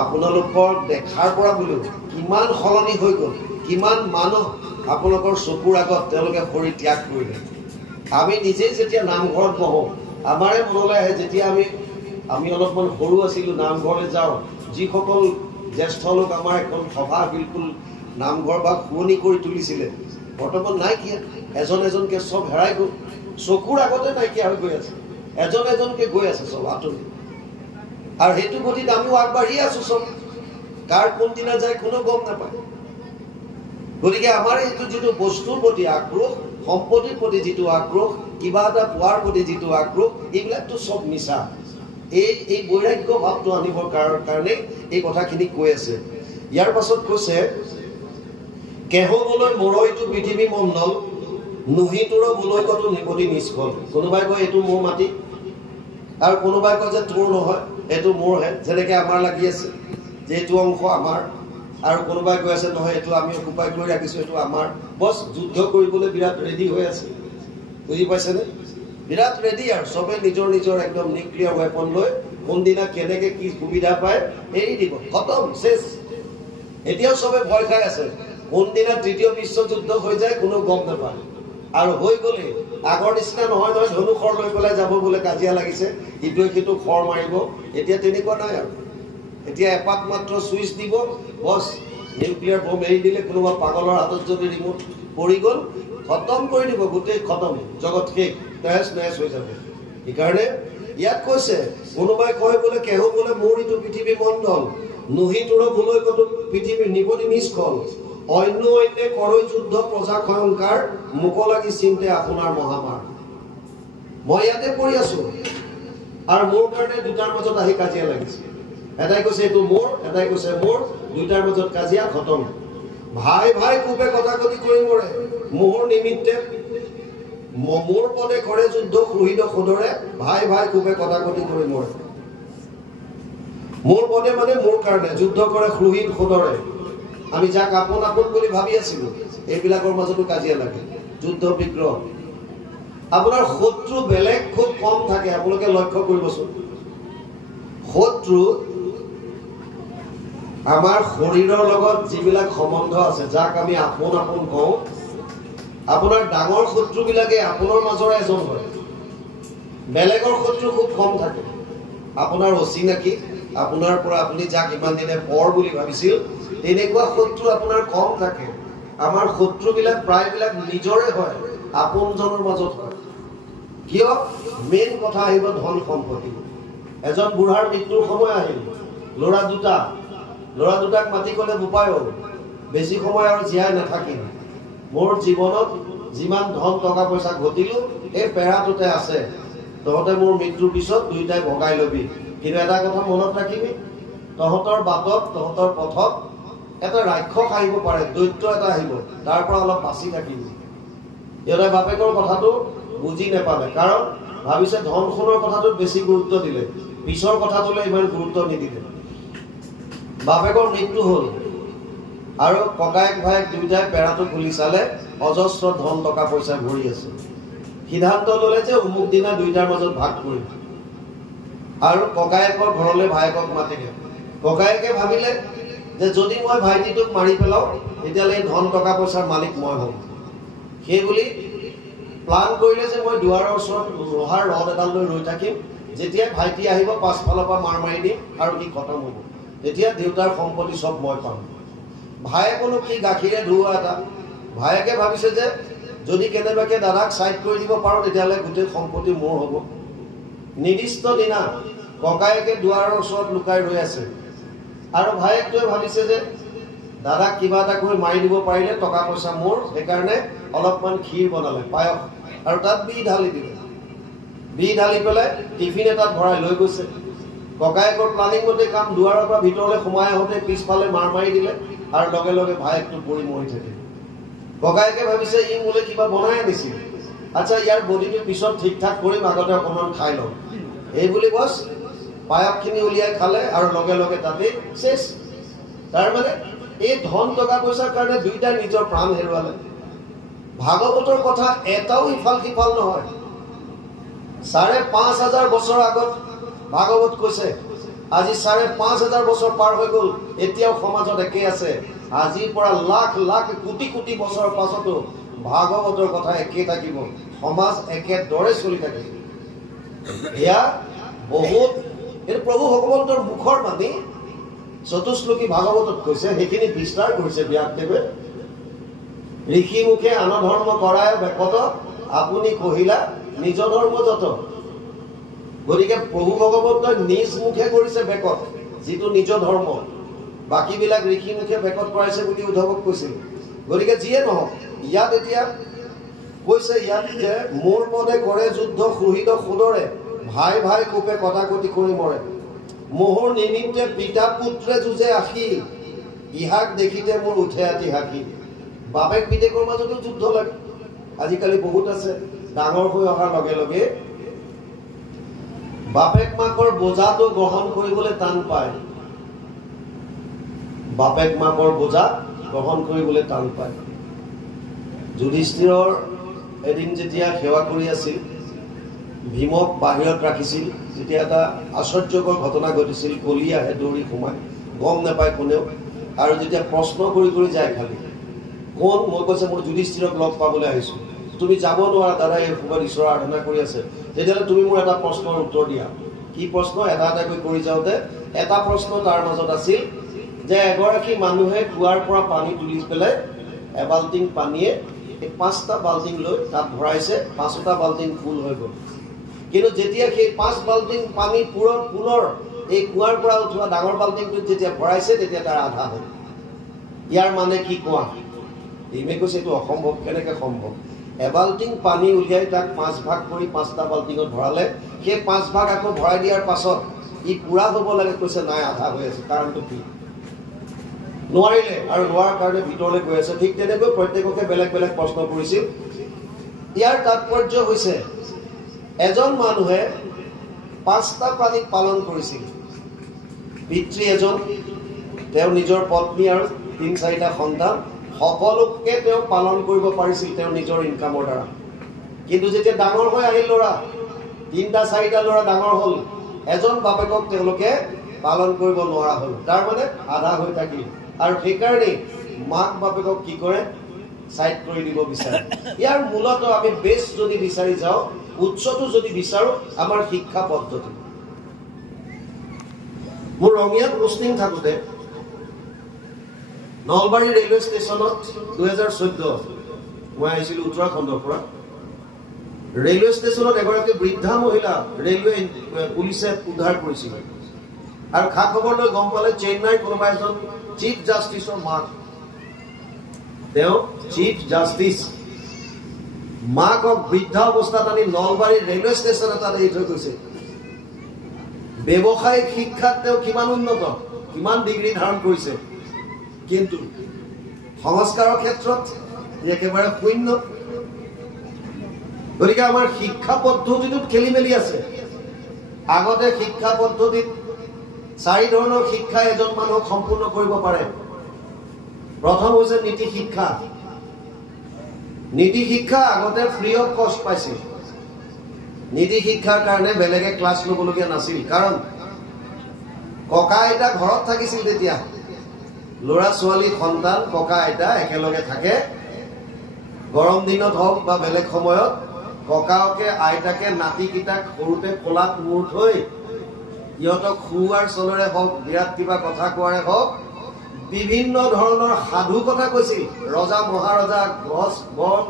আপোনালোকৰ দেখাৰ পৰা বোলো কিমান সলনি হৈ গ'ল কিমান মানুহ আপোনালোকৰ চকুৰ আগত তেওঁলোকে শৰীৰ ত্যাগ কৰিলে আমি নিজেই যেতিয়া নামঘৰত বহোঁ আমাৰে মনলৈ আহে যেতিয়া আমি অলপমান সৰু আছিলোঁ নামঘৰলৈ যাওঁ যিসকল জ্যেষ্ঠ লোক আমাৰ এখন সভা বিলকুল নামঘৰ বা শুৱনি কৰি তুলিছিলে বৰ্তমান নাইকিয়া এজন এজনকে চব হেৰাই গ'ল চকুৰ আগতে নাইকিয়া হৈ গৈ আছে এজন এজনকে গৈ আছে চব আঁতৰি আৰু সেইটো গতিত আমিও আগবাঢ়ি আছো চব কাৰ কোনদিনা যায় কোনো গম নাপায় গতিকে আমাৰ এইটো যিটো বস্তুৰ প্ৰতি আক্ৰোশ সম্পত্তিৰ প্ৰতি যিটো আক্ৰোশ কিবা এটা পোৱাৰ প্ৰতি যিটো আক্ৰোশ এইবিলাকতো চব মিছা এই বৈৰাগ্য ভাৱটো আনিবৰ কাৰণে এই কথাখিনি কৈ আছে ইয়াৰ পাছত কৈছে কেহবলৈ মোৰ এইটো পৃথিৱী মণ্ডল নুহিটোৰ বুলৈকতো নিপতি নিষ্ফল কোনোবাই কয় এইটো মোৰ মাটি আৰু কোনোবাই কয় যে তোৰ নহয় এইটো মোৰহে যেনেকৈ আমাৰ লাগি আছে যে এইটো অংশ আমাৰ আৰু কোনোবাই কৈ আছে নহয় এইটো আমি অকুপাই কৰি ৰাখিছোঁ এইটো আমাৰ বছ যুদ্ধ কৰিবলৈ বিৰাট ৰেডি হৈ আছে বুজি পাইছেনে বিৰাট ৰেডি আৰু চবে নিজৰ নিজৰ একদম নিউক্লিয়াৰ ৱেপন লৈ কোনদিনা কেনেকৈ কি সুবিধা পায় এৰি দিব খতম শেষ এতিয়াও চবে ভয় খাই আছে কোনদিনা তৃতীয় বিশ্বযুদ্ধ হৈ যায় কোনো গম নাপায় আৰু হৈ গ'লে আগৰ নিচিনা নহয় নহয় ধনুখৰ লৈ পেলাই যাব বোলে কাজিয়া লাগিছে ইটোৱে সিটো খৰ মাৰিব এতিয়া তেনেকুৱা নাই আৰু এতিয়া এপাত মাত্ৰ ছুইচ দিব বছ নিউক্লিয়াৰ বম এৰি দিলে কোনোবা পাগলৰ হাতত যদি ৰিমোট পৰি গ'ল খতম কৰি দিব গোটেই খতম জগত শেষ তেজ নেজ হৈ যাব সেইকাৰণে ইয়াত কৈছে কোনোবাই কয় বোলে কেহ বোলে মোৰ ইটো পৃথিৱী মণ্ডল নুহিটোৰ বুলৈকতো পৃথিৱীৰ নিপতি নিষ্ফল অন্য অন্যে কৰৈ যুদ্ধ প্ৰজা ক্ষয়ংকাৰ মোক লাগি চিন্তে আপোনাৰ মহামাৰ মই ইয়াতে পৰি আছো আৰু মোৰ কাৰণে দুটাৰ মাজত আহি কাজিয়া লাগিছে এটাই কৈছে এইটো মোৰ এটাই কৈছে মোৰ দুটাৰ মাজত কাজিয়া খতম ভাই ভাই কোবে কথা কতি কৰি মৰে মোহৰ নিমিত্তে মোৰ পদে কৰে যুদ্ধ শহীদ সদৰে ভাই ভাই কোবে কথা কতি কৰি মৰে মোৰ পদে মানে মোৰ কাৰণে যুদ্ধ কৰে শহীদ সদৰে আমি যাক আপোন আপোন বুলি ভাবি আছিলো এইবিলাকৰ মাজতো কাজিয়া লাগে যুদ্ধ বিগ্ৰহ আপোনাৰ শত্ৰু বেলেগ খুব কম থাকে আপোনালোকে লক্ষ্য কৰিবচোন শত্ৰু আমাৰ শৰীৰৰ লগত যিবিলাক সম্বন্ধ আছে যাক আমি আপোন আপোন কওঁ আপোনাৰ ডাঙৰ শত্ৰুবিলাকে আপোনাৰ মাজৰ এজন হয় বেলেগৰ শত্ৰু খুব কম থাকে আপোনাৰ অচিনাকি আপোনাৰ পৰা আপুনি যাক ইমান দিনে পৰ বুলি ভাবিছিল, তেনেকুৱা শত্ৰু আপোনাৰ কম থাকে। আমাৰ শত্ৰুবিলাক প্ৰায়বিলাক নিজৰে হয়, আপোনজনৰ মাজত হয়। কিয়? মেইন কথা আহিব ধন সম্পত্তি। এজন বুঢ়াৰ মৃত্যুৰ সময় আহিল, ল'ৰা দুটাক মাতি ক'লে, বোপাই বেছি সময় আৰু জীয়াই নাথাকিম, মোৰ জীৱনত যিমান ধন টকা পইচা ঘটিলো এই পেৰাটোতে আছে, তহঁতে মোৰ মৃত্যুৰ পিছত দুইটাই ভগাই লবি। কিন্তু এটা কথা মনত ৰাখিবি, তহঁতৰ বাটত তহঁতৰ পথত এটা ৰাক্ষস আহিব পাৰে, দৈত্য এটা আহিব, তাৰ পৰা অলপ বাচি থাকিবি। সিহঁতে বাপেকৰ কথাটো বুজি নাপালে, কাৰণ ভাবিছে ধন সোণৰ কথাটোত বেছি গুৰুত্ব দিলে, পিছৰ কথাটোলৈ ইমান গুৰুত্ব নিদিলে। বাপেকৰ মৃত্যু হ'ল আৰু ককায়েক ভায়েক দুইটাই পেৰাটো খুলি চালে, অজস্ৰ ধন টকা পইচা ভৰি আছে। সিদ্ধান্ত ললে যে অমুক দিনা দুইটাৰ মাজত ভাগ কৰিম, আৰু ককায়েকৰ ঘৰলৈ ভায়েকক মাতিলে। ককায়েকে ভাবিলে যে যদি মই ভাইটিটোক মাৰি পেলাও তেতিয়াহ'লে ধন টকা পইচাৰ মালিক মই হ'ম। সেইবুলি প্লান কৰিলে যে মই দুৱাৰৰ ওচৰত লোহাৰ ৰড এডাল লৈ ৰৈ থাকিম, যেতিয়া ভাইটি আহিব পাছফালৰ পৰা মাৰ মাৰি দিম আৰু সি খতম হ'ব, তেতিয়া দেউতাৰ সম্পত্তি চব মই পাম। ভায়েকনো কি গাখীৰে ধুওৱা এটা, ভায়েকে ভাবিছে যে যদি কেনেবাকে দাদাক ছাইড কৰি দিব পাৰোঁ তেতিয়াহ'লে গোটেই সম্পত্তি মোৰ হ'ব। নিৰ্দিষ্ট দিনা ককায়েকে দুৱাৰৰ ওচৰত লুকাই ৰৈ আছে, আৰু ভায়েকটোৱে ভাবিছে যে দাদাক কিবা এটা কৰি মাৰি দিব পাৰিলে টকা পইচা মোৰ, সেইকাৰণে অলপমান ক্ষীৰ বনালে, পায়স, আৰু তাত বি ঢালি দিলে। বি ঢালি পেলাই টিফিন এটাত ভৰাই লৈ গৈছে। ককায়েকৰ প্লানিং মতে কাম, দুৱাৰৰ পৰা ভিতৰলৈ সোমাই আহোঁতে পিছফালে মাৰ মাৰি দিলে, আৰু লগে লগে ভায়েকটো পৰি মৰি থাকে। ককায়েকে ভাবিছে ই মোলৈ কিবা বনাই আনিছিল, আচ্ছা ইয়াৰ বডিটো পিছত ঠিক ঠাক কৰিম, আগতে অকণমান খাই লওঁ। এই বুলি বছ পায়সখিনি উলিয়াই খালে, আৰু লগে লগে তাতেই শেষ। তাৰমানে এই ধন টকা পইচাৰ কাৰণে দুইটাই নিজৰ প্ৰাণ হেৰুৱালে। ভাগৱতৰ কথা এটাও ইফাল সিফাল নহয়। ৫,৫০০ বছৰ আগত ভাগৱত কৈছে, আজি ৫,৫০০ বছৰ পাৰ হৈ গ'ল, এতিয়াও সমাজত একে আছে। আজিৰ পৰা লাখ লাখ কোটি কোটি বছৰৰ পাছতো ভাগৱতৰ কথা একে থাকিব, সমাজ একেদৰে চলি থাকিব। এয়া বহুত, এইটো প্ৰভু ভগৱন্তৰ মুখৰ বাণী। চতুশ্লোকী ভাগৱতত কৈছে, সেইখিনি বিস্তাৰ কৰিছে ব্যাসদেৱে। ঋষি মুখে আন ধৰ্ম কৰায় বেকত, আপুনি কহিলা নিজ ধৰ্ম যত। গতিকে প্ৰভু ভগৱন্তই নিজ মুখে কৰিছে বেকত, যিটো নিজ ধৰ্ম, বাকীবিলাক ঋষি মুখে বেকত কৰাইছে বুলি উদ্ধৱক কৈছিল। গতিকে যিয়ে নহওক, ইয়াত এতিয়া কৈছে ইয়াত যে মোৰ পদে কৰে যুদ্ধ সুহৃদ সুদৰে, ভাই ভাই কোপে কটাকটি কৰি মৰে। মোহৰ নিমিত্তে পিতা পুত্ৰে যুঁজে আশী, ইহাক দেখিতে মোৰ উঠে আতি হাকি। বাপেক পিতেকৰ মাজতো যুদ্ধ লাগে, আজিকালি বহুত আছে। ডাঙৰ হৈ অহাৰ লগে লগে বাপেক মাকৰ বোজাটো গ্ৰহণ কৰিবলৈ টান পায়, বাপেক মাকৰ বোজা গ্ৰহণ কৰিবলৈ টান পায়। যুধিষ্ঠিৰৰ এদিন যেতিয়া সেৱা কৰি আছিল, ভীমক বাহিৰত ৰাখিছিল, তেতিয়া এটা আশ্চৰ্যকৰ ঘটনা ঘটিছিল। কলি আহে দৌৰি সোমাই, গম নাপায় কোনেও, আৰু যেতিয়া প্ৰশ্ন কৰি কৰি যায় খালি কোন, মই কৈছে মই যুধিষ্ঠিৰক লগ পাবলৈ আহিছোঁ। তুমি যাব নোৱাৰা, দাদা এই সময়ত ঈশ্বৰৰ আৰাধনা কৰি আছে, তেতিয়াহ'লে তুমি মোৰ এটা প্ৰশ্নৰ উত্তৰ দিয়া। কি প্ৰশ্ন? এটা এটাকৈ কৰি যাওঁতে এটা প্ৰশ্ন তাৰ মাজত আছিল যে এগৰাকী মানুহে কুঁৱাৰ পৰা পানী তুলি পেলাই এবাল্টিং পানীয়ে 5টা বাল্টিং লৈ তাত ভৰাইছে, 5টা বাল্টিং ফুল হৈ গ'ল। কিন্তু যেতিয়া সেই 5 বাল্টিং পানী পুনৰ এই কুঁৱাৰ পৰা উঠোৱা ডাঙৰ বাল্টিংটোত যেতিয়া ভৰাইছে, তেতিয়া তাৰ আধা হ'ল। ইয়াৰ মানে কি কোৱা? ভীমে কৈছে এইটো অসম্ভৱ। কেনেকৈ সম্ভৱ? এবাল্টিং পানী উলিয়াই তাক 5 ভাগ কৰি 5টা বাল্টিঙত ভৰালে, সেই 5 ভাগ আকৌ ভৰাই দিয়াৰ পাছত ই পুৰা হ'ব লাগে, কৈছে নাই আধা হৈ আছে। কাৰণটো কি? নোৱাৰিলে, আৰু নোৱাৰাৰ কাৰণে ভিতৰলৈ গৈ আছে। ঠিক তেনেকৈ প্ৰত্যেককে বেলেগ বেলেগ প্ৰশ্ন কৰিছিল। ইয়াৰ তাৎপৰ্য হৈছে এজন মানুহে 5টা প্ৰাণীক পালন কৰিছিল। পিতৃ এজন, তেওঁ নিজৰ পত্নী আৰু 3-4টা সন্তান, সকলোকে তেওঁ পালন কৰিব পাৰিছিল তেওঁৰ নিজৰ ইনকামৰ দ্বাৰা। কিন্তু যেতিয়া ডাঙৰ হৈ আহিল ল'ৰা, 3-4টা ল'ৰা ডাঙৰ হ'ল, এজন বাপেকক তেওঁলোকে পালন কৰিব নোৱাৰা হ'ল। তাৰমানে আধা হৈ থাকিল, আৰু সেইকাৰণে মাক বাপেকক কি কৰে? ছাইড কৰি দিব বিচাৰে। ইয়াৰ মূলত আমি বেছ যদি বিচাৰি যাওঁ, উৎসটো যদি বিচাৰোঁ, আমাৰ শিক্ষা পদ্ধতি। মোৰ ৰঙিয়াত পোষ্টিং থাকোঁতে নলবাৰী ৰেলৱে ষ্টেচনত 2014 মই আহিছিলোঁ উত্তৰাখণ্ডৰ পৰা। ৰেলৱে ষ্টেচনত এগৰাকী বৃদ্ধা মহিলা ৰেলৱে পুলিচে উদ্ধাৰ কৰিছিল আৰু খা খবৰ লৈ গম পালে চেন্নাইৰ কোনোবা এজন চিফ জাষ্টিছৰ মাক। তেওঁ চিফ জাষ্টিছ মাকক বৃদ্ধা অৱস্থাত আনি নলবাৰী ৰেলৱে ষ্টেচন এটাত এৰি থৈ গৈছে। ব্যৱসায়িক শিক্ষাত তেওঁ কিমান উন্নত, কিমান ডিগ্ৰী ধাৰণ কৰিছে, কিন্তু সংস্কাৰৰ ক্ষেত্ৰত একেবাৰে শূন্য। গতিকে আমাৰ শিক্ষা পদ্ধতিটোত খেলি মেলি আছে। আগতে শিক্ষা পদ্ধতিত 4 ধৰণৰ শিক্ষা এজন মানুহক সম্পূৰ্ণ কৰিব পাৰে। প্ৰথম হৈছে নীতি শিক্ষা। নীতি শিক্ষা আগতে ফ্ৰী অফ কষ্ট পাইছিল। নীতি শিক্ষাৰ কাৰণে বেলেগে ক্লাছ ল'বলগীয়া নাছিল, কাৰণ ককা আইতা ঘৰত থাকিছিল। তেতিয়া ল'ৰা ছোৱালী সন্তান ককা আইতা একেলগে থাকে। গৰম দিনত হওক বা বেলেগ সময়ত ককাকে আইতাকে নাতিকেইটাক সৰুতে কোলাত মূৰ থৈ সিহঁতক খুওৱাৰ চলৰে হওক, বিৰাট কিবা কথা কোৱাৰে হওক, বিভিন্ন ধৰণৰ সাধু কথা কৈছিল। ৰজা মহাৰজা, গছ বন,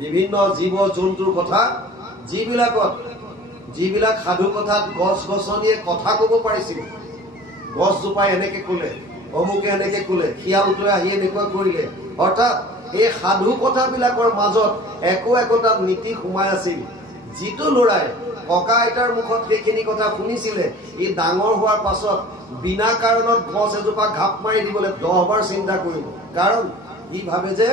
বিভিন্ন জীৱ জন্তুৰ কথা, যিবিলাক সাধু কথাত গছ গছনিয়ে কথা কব পাৰিছিল। গছজোপাই এনেকে কলে, অমুকে এনেকে কলে, শিয়ালটোৱে আহি এনেকুৱা কৰিলে। অৰ্থাৎ এই সাধু কথাবিলাকৰ মাজত একোটা নীতি সোমাই আছিল। যিটো ল'ৰাই ককা আইতাৰ মুখত সেইখিনি কথা শুনিছিলে, ই ডাঙৰ হোৱাৰ পাছত বিনা কাৰণত গছ এজোপা ঘাপ মাৰি দিবলৈ 10 বাৰ চিন্তা কৰিব। কাৰণ ই ভাবে যে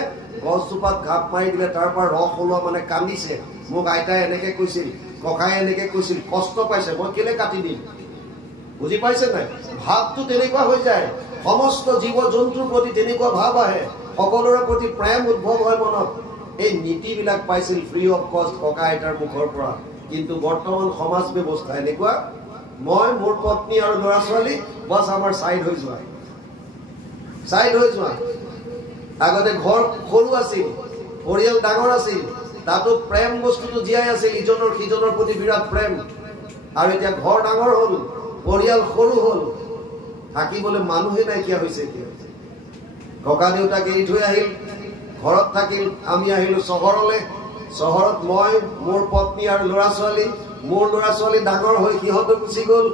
গছজোপাত ঘাপ মাৰি দিলে তাৰ পৰা ৰস ওলোৱা মানে কান্দিছে, মোক আইতাই এনেকে কৈছিল, ককাই এনেকে কৈছিল, কষ্ট পাইছে, মই কেলে কাটি দিম। বুজি পাইছে নাই? ভাৱটো তেনেকুৱা হৈ যায়। সমস্ত জীৱ জন্তুৰ প্ৰতি তেনেকুৱা ভাৱ আহে, সকলোৰে প্ৰতি প্ৰেম উদ্ভৱ হয় মনত। এই নীতিবিলাক পাইছিল ফ্ৰী অফ কষ্ট ককা আইতাৰ মুখৰ পৰা। কিন্তু বৰ্তমান সমাজ ব্যৱস্থা এনেকুৱা, মই মোৰ পত্নী আৰু ল'ৰা ছোৱালী বাছ আমাৰ চাইড হৈ যোৱা। আগতে ঘৰ সৰু আছিল, পৰিয়াল ডাঙৰ আছিল, তাতো প্ৰেম বস্তুটো জীয়াই আছিল, ইজনৰ সিজনৰ প্ৰতি বিৰাট প্ৰেম। আৰু এতিয়া ঘৰ ডাঙৰ হ'ল, পৰিয়াল সৰু হ'ল, থাকিবলৈ মানুহে নাইকিয়া হৈছে। এতিয়া ককা দেউতাক এৰি থৈ আহিল, ঘৰত থাকিল, আমি আহিলো চহৰলৈ। চহৰত মই, মোৰ পত্নী আৰু ল'ৰা ছোৱালী, মোৰ ল'ৰা ছোৱালী ডাঙৰ হৈ সিহঁতো গুচি গ'ল,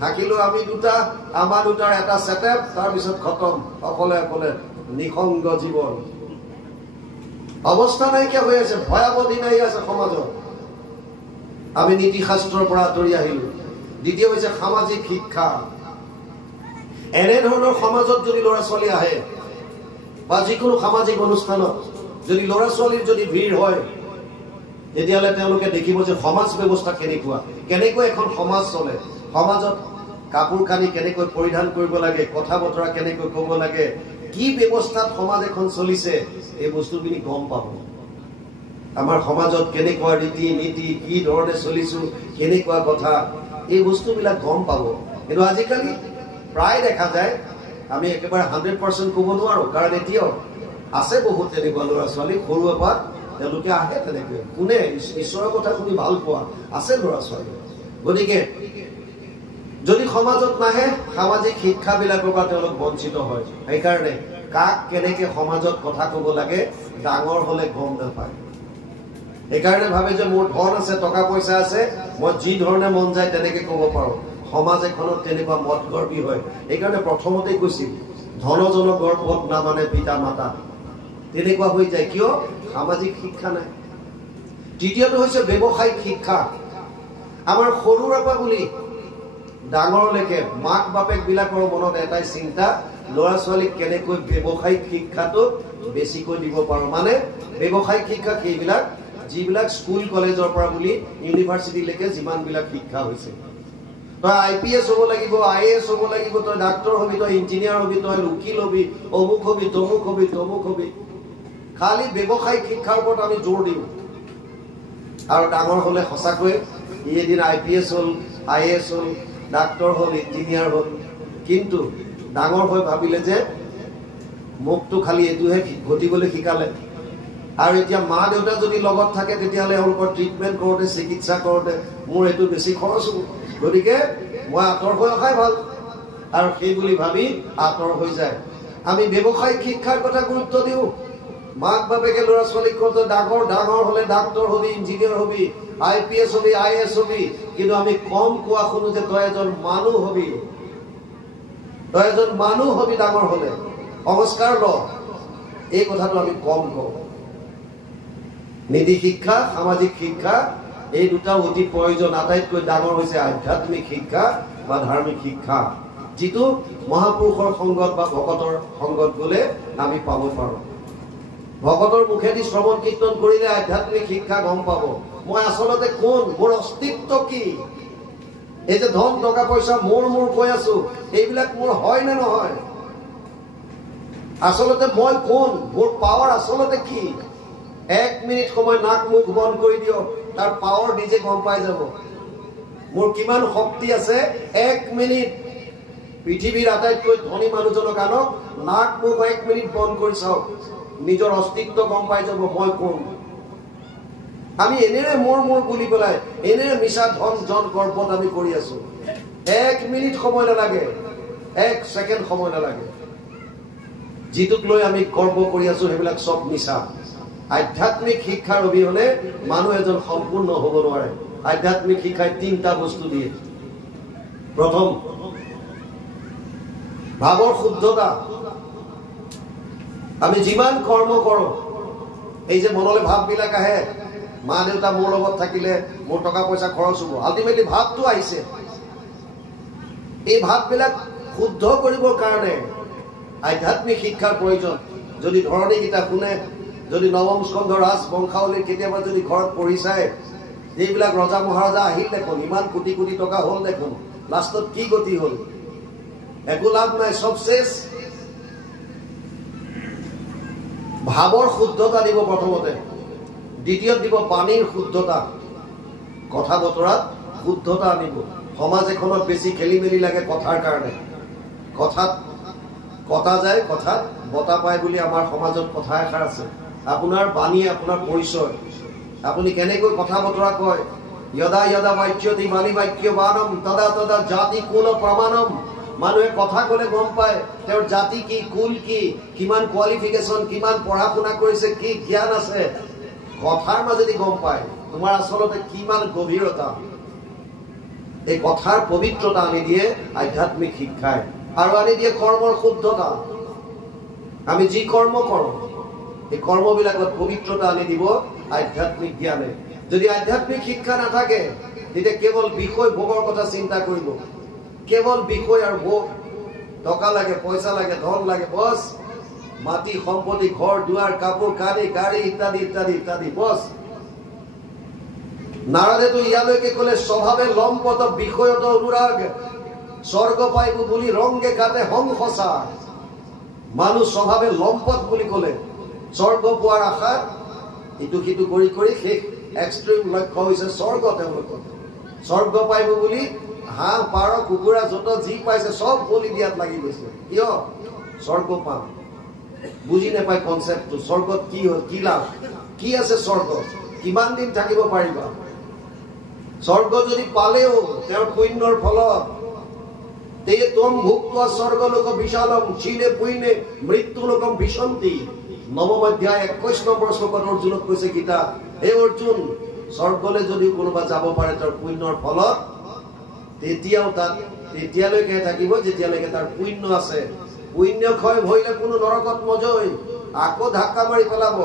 থাকিলো আমি দুটা, আমাৰ দুটাৰ এটা ছেটআপ, তাৰপিছত খতম, অকলে নিসংগ জীৱন। অৱস্থা নাইকিয়া হৈ আছে, ভয়াৱহ দিন আহি আছে সমাজত। আমি নীতি শাস্ত্ৰৰ পৰা আঁতৰি আহিলো। দ্বিতীয় হৈছে সামাজিক শিক্ষা। এনেধৰণৰ সমাজত যদি ল'ৰা ছোৱালী আহে বা যিকোনো সামাজিক অনুষ্ঠানত যদি ল'ৰা ছোৱালীৰ যদি ভিৰ হয়, তেতিয়াহ'লে তেওঁলোকে দেখিব যে সমাজ ব্যৱস্থা কেনেকৈ এখন সমাজ চলে, সমাজত কাপোৰ কানি কেনেকৈ পৰিধান কৰিব লাগে, কথা বতৰা কেনেকৈ ক'ব লাগে, কি ব্যৱস্থাত সমাজ এখন চলিছে, এই বস্তুখিনি গম পাব। আমাৰ সমাজত কেনেকুৱা ৰীতি নীতি, কি ধৰণে চলিছো, কেনেকুৱা কথা, এই বস্তুবিলাক গম পাব। কিন্তু আজিকালি প্ৰায় দেখা যায়, আমি একেবাৰে 100% ক'ব নোৱাৰো, কাৰণ এতিয়াও আছে বহুত তেনেকুৱা ল'ৰা ছোৱালী সৰুৰে পৰা তেওঁলোকে আহে তেনেকৈ, কোনে ঈশ্বৰৰ কথা শুনি ভাল পোৱা আছে ল'ৰা ছোৱালী। গতিকে যদি সমাজত নাহে, সামাজিক শিক্ষাবিলাকৰ পৰা তেওঁলোক বঞ্চিত হয়। সেইকাৰণে কাক কেনেকে সমাজত কথা ক'ব লাগে ডাঙৰ হলে গম নাপায়। সেইকাৰণে ভাবে যে মোৰ ধন আছে, টকা পইচা আছে, মই যি ধৰণে মন যায় তেনেকে ক'ব পাৰো। সমাজ এখনত তেনেকুৱা মত গৰ্বী হয়। সেইকাৰণে প্ৰথমতেই কৈছিল, ধনজনৰ গৰ্ভত নামানে পিতা মাতা। তেনেকুৱা হৈ যায়, কিয়? সামাজিক শিক্ষা নাই। তৃতীয়টো হৈছে ব্যৱসায়িক শিক্ষা। আমাৰ সৰুৰে পৰা বুলি ডাঙৰলৈকে মাক বাপেক বিলাকৰ মনত এটাই চিন্তা, ল'ৰা ছোৱালীক কেনেকৈ ব্যৱসায়িক শিক্ষাটো বেছিকৈ দিব পাৰো। মানে ব্যৱসায়িক শিক্ষা সেইবিলাক যিবিলাক স্কুল কলেজৰ পৰা বুলি ইউনিভাৰ্চিটিলৈকে যিমানবিলাক শিক্ষা হৈছে। তই IPS হ'ব লাগিব, IAS হ'ব লাগিব, তই ডাক্তৰ হবি, তই ইঞ্জিনিয়াৰ হবি, তই উকিল হবি, অমুক হবি, তমুক হবি। খালি ব্যৱসায়িক শিক্ষাৰ ওপৰত আমি জোৰ দিওঁ। আৰু ডাঙৰ হলে সঁচাকৈ ই এদিন IPS হ'ল, IAS হ'ল, ডাক্তৰ হ'ল, ইঞ্জিনিয়াৰ হ'ল। কিন্তু ডাঙৰ হৈ ভাবিলে যে মোকতো খালি এইটোহে ঘটিবলৈ শিকালে। আৰু এতিয়া মা দেউতা যদি লগত থাকে, তেতিয়াহ'লে এওঁলোকৰ ট্ৰিটমেণ্ট কৰোঁতে, চিকিৎসা কৰোঁতে মোৰ এইটো বেছি খৰচ হ'ব। গতিকে মই আঁতৰ হৈ অহাই ভাল। আৰু সেই বুলি ভাবি আঁতৰ হৈ যায়। আমি ব্যৱসায়িক শিক্ষাৰ কথা গুৰুত্ব দিওঁ। মাক বাপেকে ল'ৰা ছোৱালীক কওঁতে ডাঙৰ হলে doctor hobby, engineer hobby, IPS hobby, IAS hobby, কিন্তু আমি কম কোৱা শুনো যে তই এজন মানুহ হবি, তই এজন মানুহ হবি ডাঙৰ হলে, সংস্কাৰ ল। এই কথাটো আমি কম কওঁ। নীতি শিক্ষা, সামাজিক শিক্ষা, এই দুটা অতি প্ৰয়োজন। আটাইতকৈ ডাঙৰ হৈছে আধ্যাত্মিক শিক্ষা বা ধাৰ্মিক শিক্ষা, যিটো মহাপুৰুষৰ সংগত বা ভকতৰ সংগত গলে আমি পাব পাৰো। ভকতৰ মুখেদি শ্ৰৱণ কীৰ্তন কৰিলে আধ্যাত্মিক শিক্ষা গম পাব, মই আচলতে কোন, মোৰ অস্তিত্ব কি। এই যে ধন টকা পইচা মোৰ কৈ আছো, এইবিলাক মোৰ হয় নে নহয়? আচলতে মই কোন, মোৰ পাৱাৰ আচলতে কি? 1 মিনিট সময় নাক মুখ বন্ধ কৰি দিয়ক, তাৰ পাৱাৰ নিজে গম পাই যাব। মোৰ কিমান শক্তি আছে 1 মিনিট। পৃথিৱীৰ আটাইতকৈ ধনী মানুহজনক আনক, নাক মুখ 1 মিনিট বন্ধ কৰি চাওক, নিজৰ অস্তিত্ব গম পাই যাব মই কোন। আমি এনেৰে মোৰ বুলি পেলাই এনেৰে মিছা ধন জন গৰ্বত আমি কৰি আছো। 1 মিনিট সময় নালাগে, 1 ছেকেণ্ড সময় নালাগে। যিটোক লৈ আমি গৰ্ব কৰি আছো সেইবিলাক চব মিছা। আধ্যাত্মিক শিক্ষাৰ অবিহনে মানুহ এজন সম্পূৰ্ণ হ'ব নোৱাৰে। আধ্যাত্মিক শিক্ষাই 3টা বস্তু দিয়ে। প্ৰথম, ভাৱৰ শুদ্ধতা। আমি যিমান কৰ্ম কৰো, এই যে মনলৈ ভাৱবিলাক আহে, মা দেউতা মোৰ লগত থাকিলে মোৰ টকা পইচা খৰচ হ'ব, আল্টিমেটলি ভাৱটো আহিছে। এই ভাৱবিলাক শুদ্ধ কৰিবৰ কাৰণে আধ্যাত্মিক শিক্ষাৰ প্ৰয়োজন। যদি ধৰণী গীতা শুনে, যদি নৱম স্কন্ধ ৰাজ বংশাৱলীৰ কেতিয়াবা যদি ঘৰত পঢ়ি চাই, এইবিলাক ৰজা মহাৰজা আহিল দেখোন, ইমান কোটি কোটি টকা হ'ল দেখোন, লাষ্টত কি গতি হ'ল? একো লাভ নাই, সব শেষ। ভাৱৰ শুদ্ধতা দিব প্ৰথমতে, দ্বিতীয়ত দিব পানীৰ শুদ্ধতা, কথা বতৰাত শুদ্ধতা আনিব। সমাজ এখনত বেছি খেলি মেলি লাগে কথাৰ কাৰণে, কথাত কটা যায়, কথাত বতা পায় বুলি আমাৰ সমাজত কথা এষাৰ আছে। আপোনাৰ বাণী আপোনাৰ পৰিচয়, আপুনি কেনেকৈ কথা বতৰা কয়। যদা যদা বাচ্যতি বাণী বাক্য বানম তদা তদা জাতি কুল প্ৰমাণম। মানুহে কথা কলে গম পায় তেওঁৰ জাতি কি, কুল কি, কিমান কোৱালিফিকেশ্যন, কিমান পঢ়া শুনা কৰিছে, কি জ্ঞান আছে, কথাৰ মাজেদি গম পায় তোমাৰ আচলতে কিমান গভীৰতা। এই কথাৰ পবিত্ৰতা আনি দিয়ে আধ্যাত্মিক শিক্ষাই, আৰু আনি দিয়ে কৰ্মৰ শুদ্ধতা। আমি যি কৰ্ম কৰো এই কৰ্মবিলাকত পবিত্ৰতা আনি দিব আধ্যাত্মিক জ্ঞানে। যদি আধ্যাত্মিক শিক্ষা নাথাকে তেতিয়া কেৱল বিষয় ভোগৰ কথা চিন্তা কৰিব, কেৱল বিষয় আৰু ভোগ। টকা লাগে, পইচা লাগে, ধন লাগে, বছ, মাটি সম্পত্তি, ঘৰ দুৱাৰ, কাপোৰ কানি, গাড়ী ইত্যাদি ইত্যাদি ইত্যাদি, বছ। নাৰদেতো ইয়ালৈকে কলে স্বভাৱে লম্পট বিষয়ত অনুৰাগ, স্বৰ্গ পাইব বুলি ৰংগে কাটে সংসচা। মানুহ স্বভাৱে লম্পট বুলি কলে স্বৰ্গ পোৱাৰ আশাত ইটো সিটো কৰি কৰি শেষ এক্সট্ৰিম লক্ষ্য হৈছে স্বৰ্গ। তেওঁলোকৰ স্বৰ্গ পাইব বুলি হাঁহ পাৰ কুকুৰা যত যি পাইছে চব বলি দিয়াত লাগি গৈছে। কিয়? স্বৰ্গ পাম। বুজি নাপায় কনচেপ্টটো। স্বৰ্গত কি হয়, কি লাভ, কি আছে স্বৰ্গত, কিমান দিন থাকিব পাৰিবা? স্বৰ্গ যদি পালেও তেওঁৰ পুণ্যৰ ফলত তে তম ভুক্ত স্বৰ্গলোক বিশালম চীনে পুণ্যে মৃত্যুলোকম বিশন্তি। নৱম অধ্যায় 21 নম্বৰ শ্লোকত অৰ্জুনক কৈছে গীতা, হে অৰ্জুন, স্বৰ্গলৈ যদি কোনোবা যাব পাৰে তেওঁৰ পুণ্যৰ ফলত, তেতিয়াও তাত তেতিয়ালৈকে থাকিব যেতিয়ালৈকে তাৰ পুণ্য আছে। পুণ্য ক্ষয় হইলে কোনো নৰকত নজয়, আকৌ ধাক্কা মাৰি পেলাব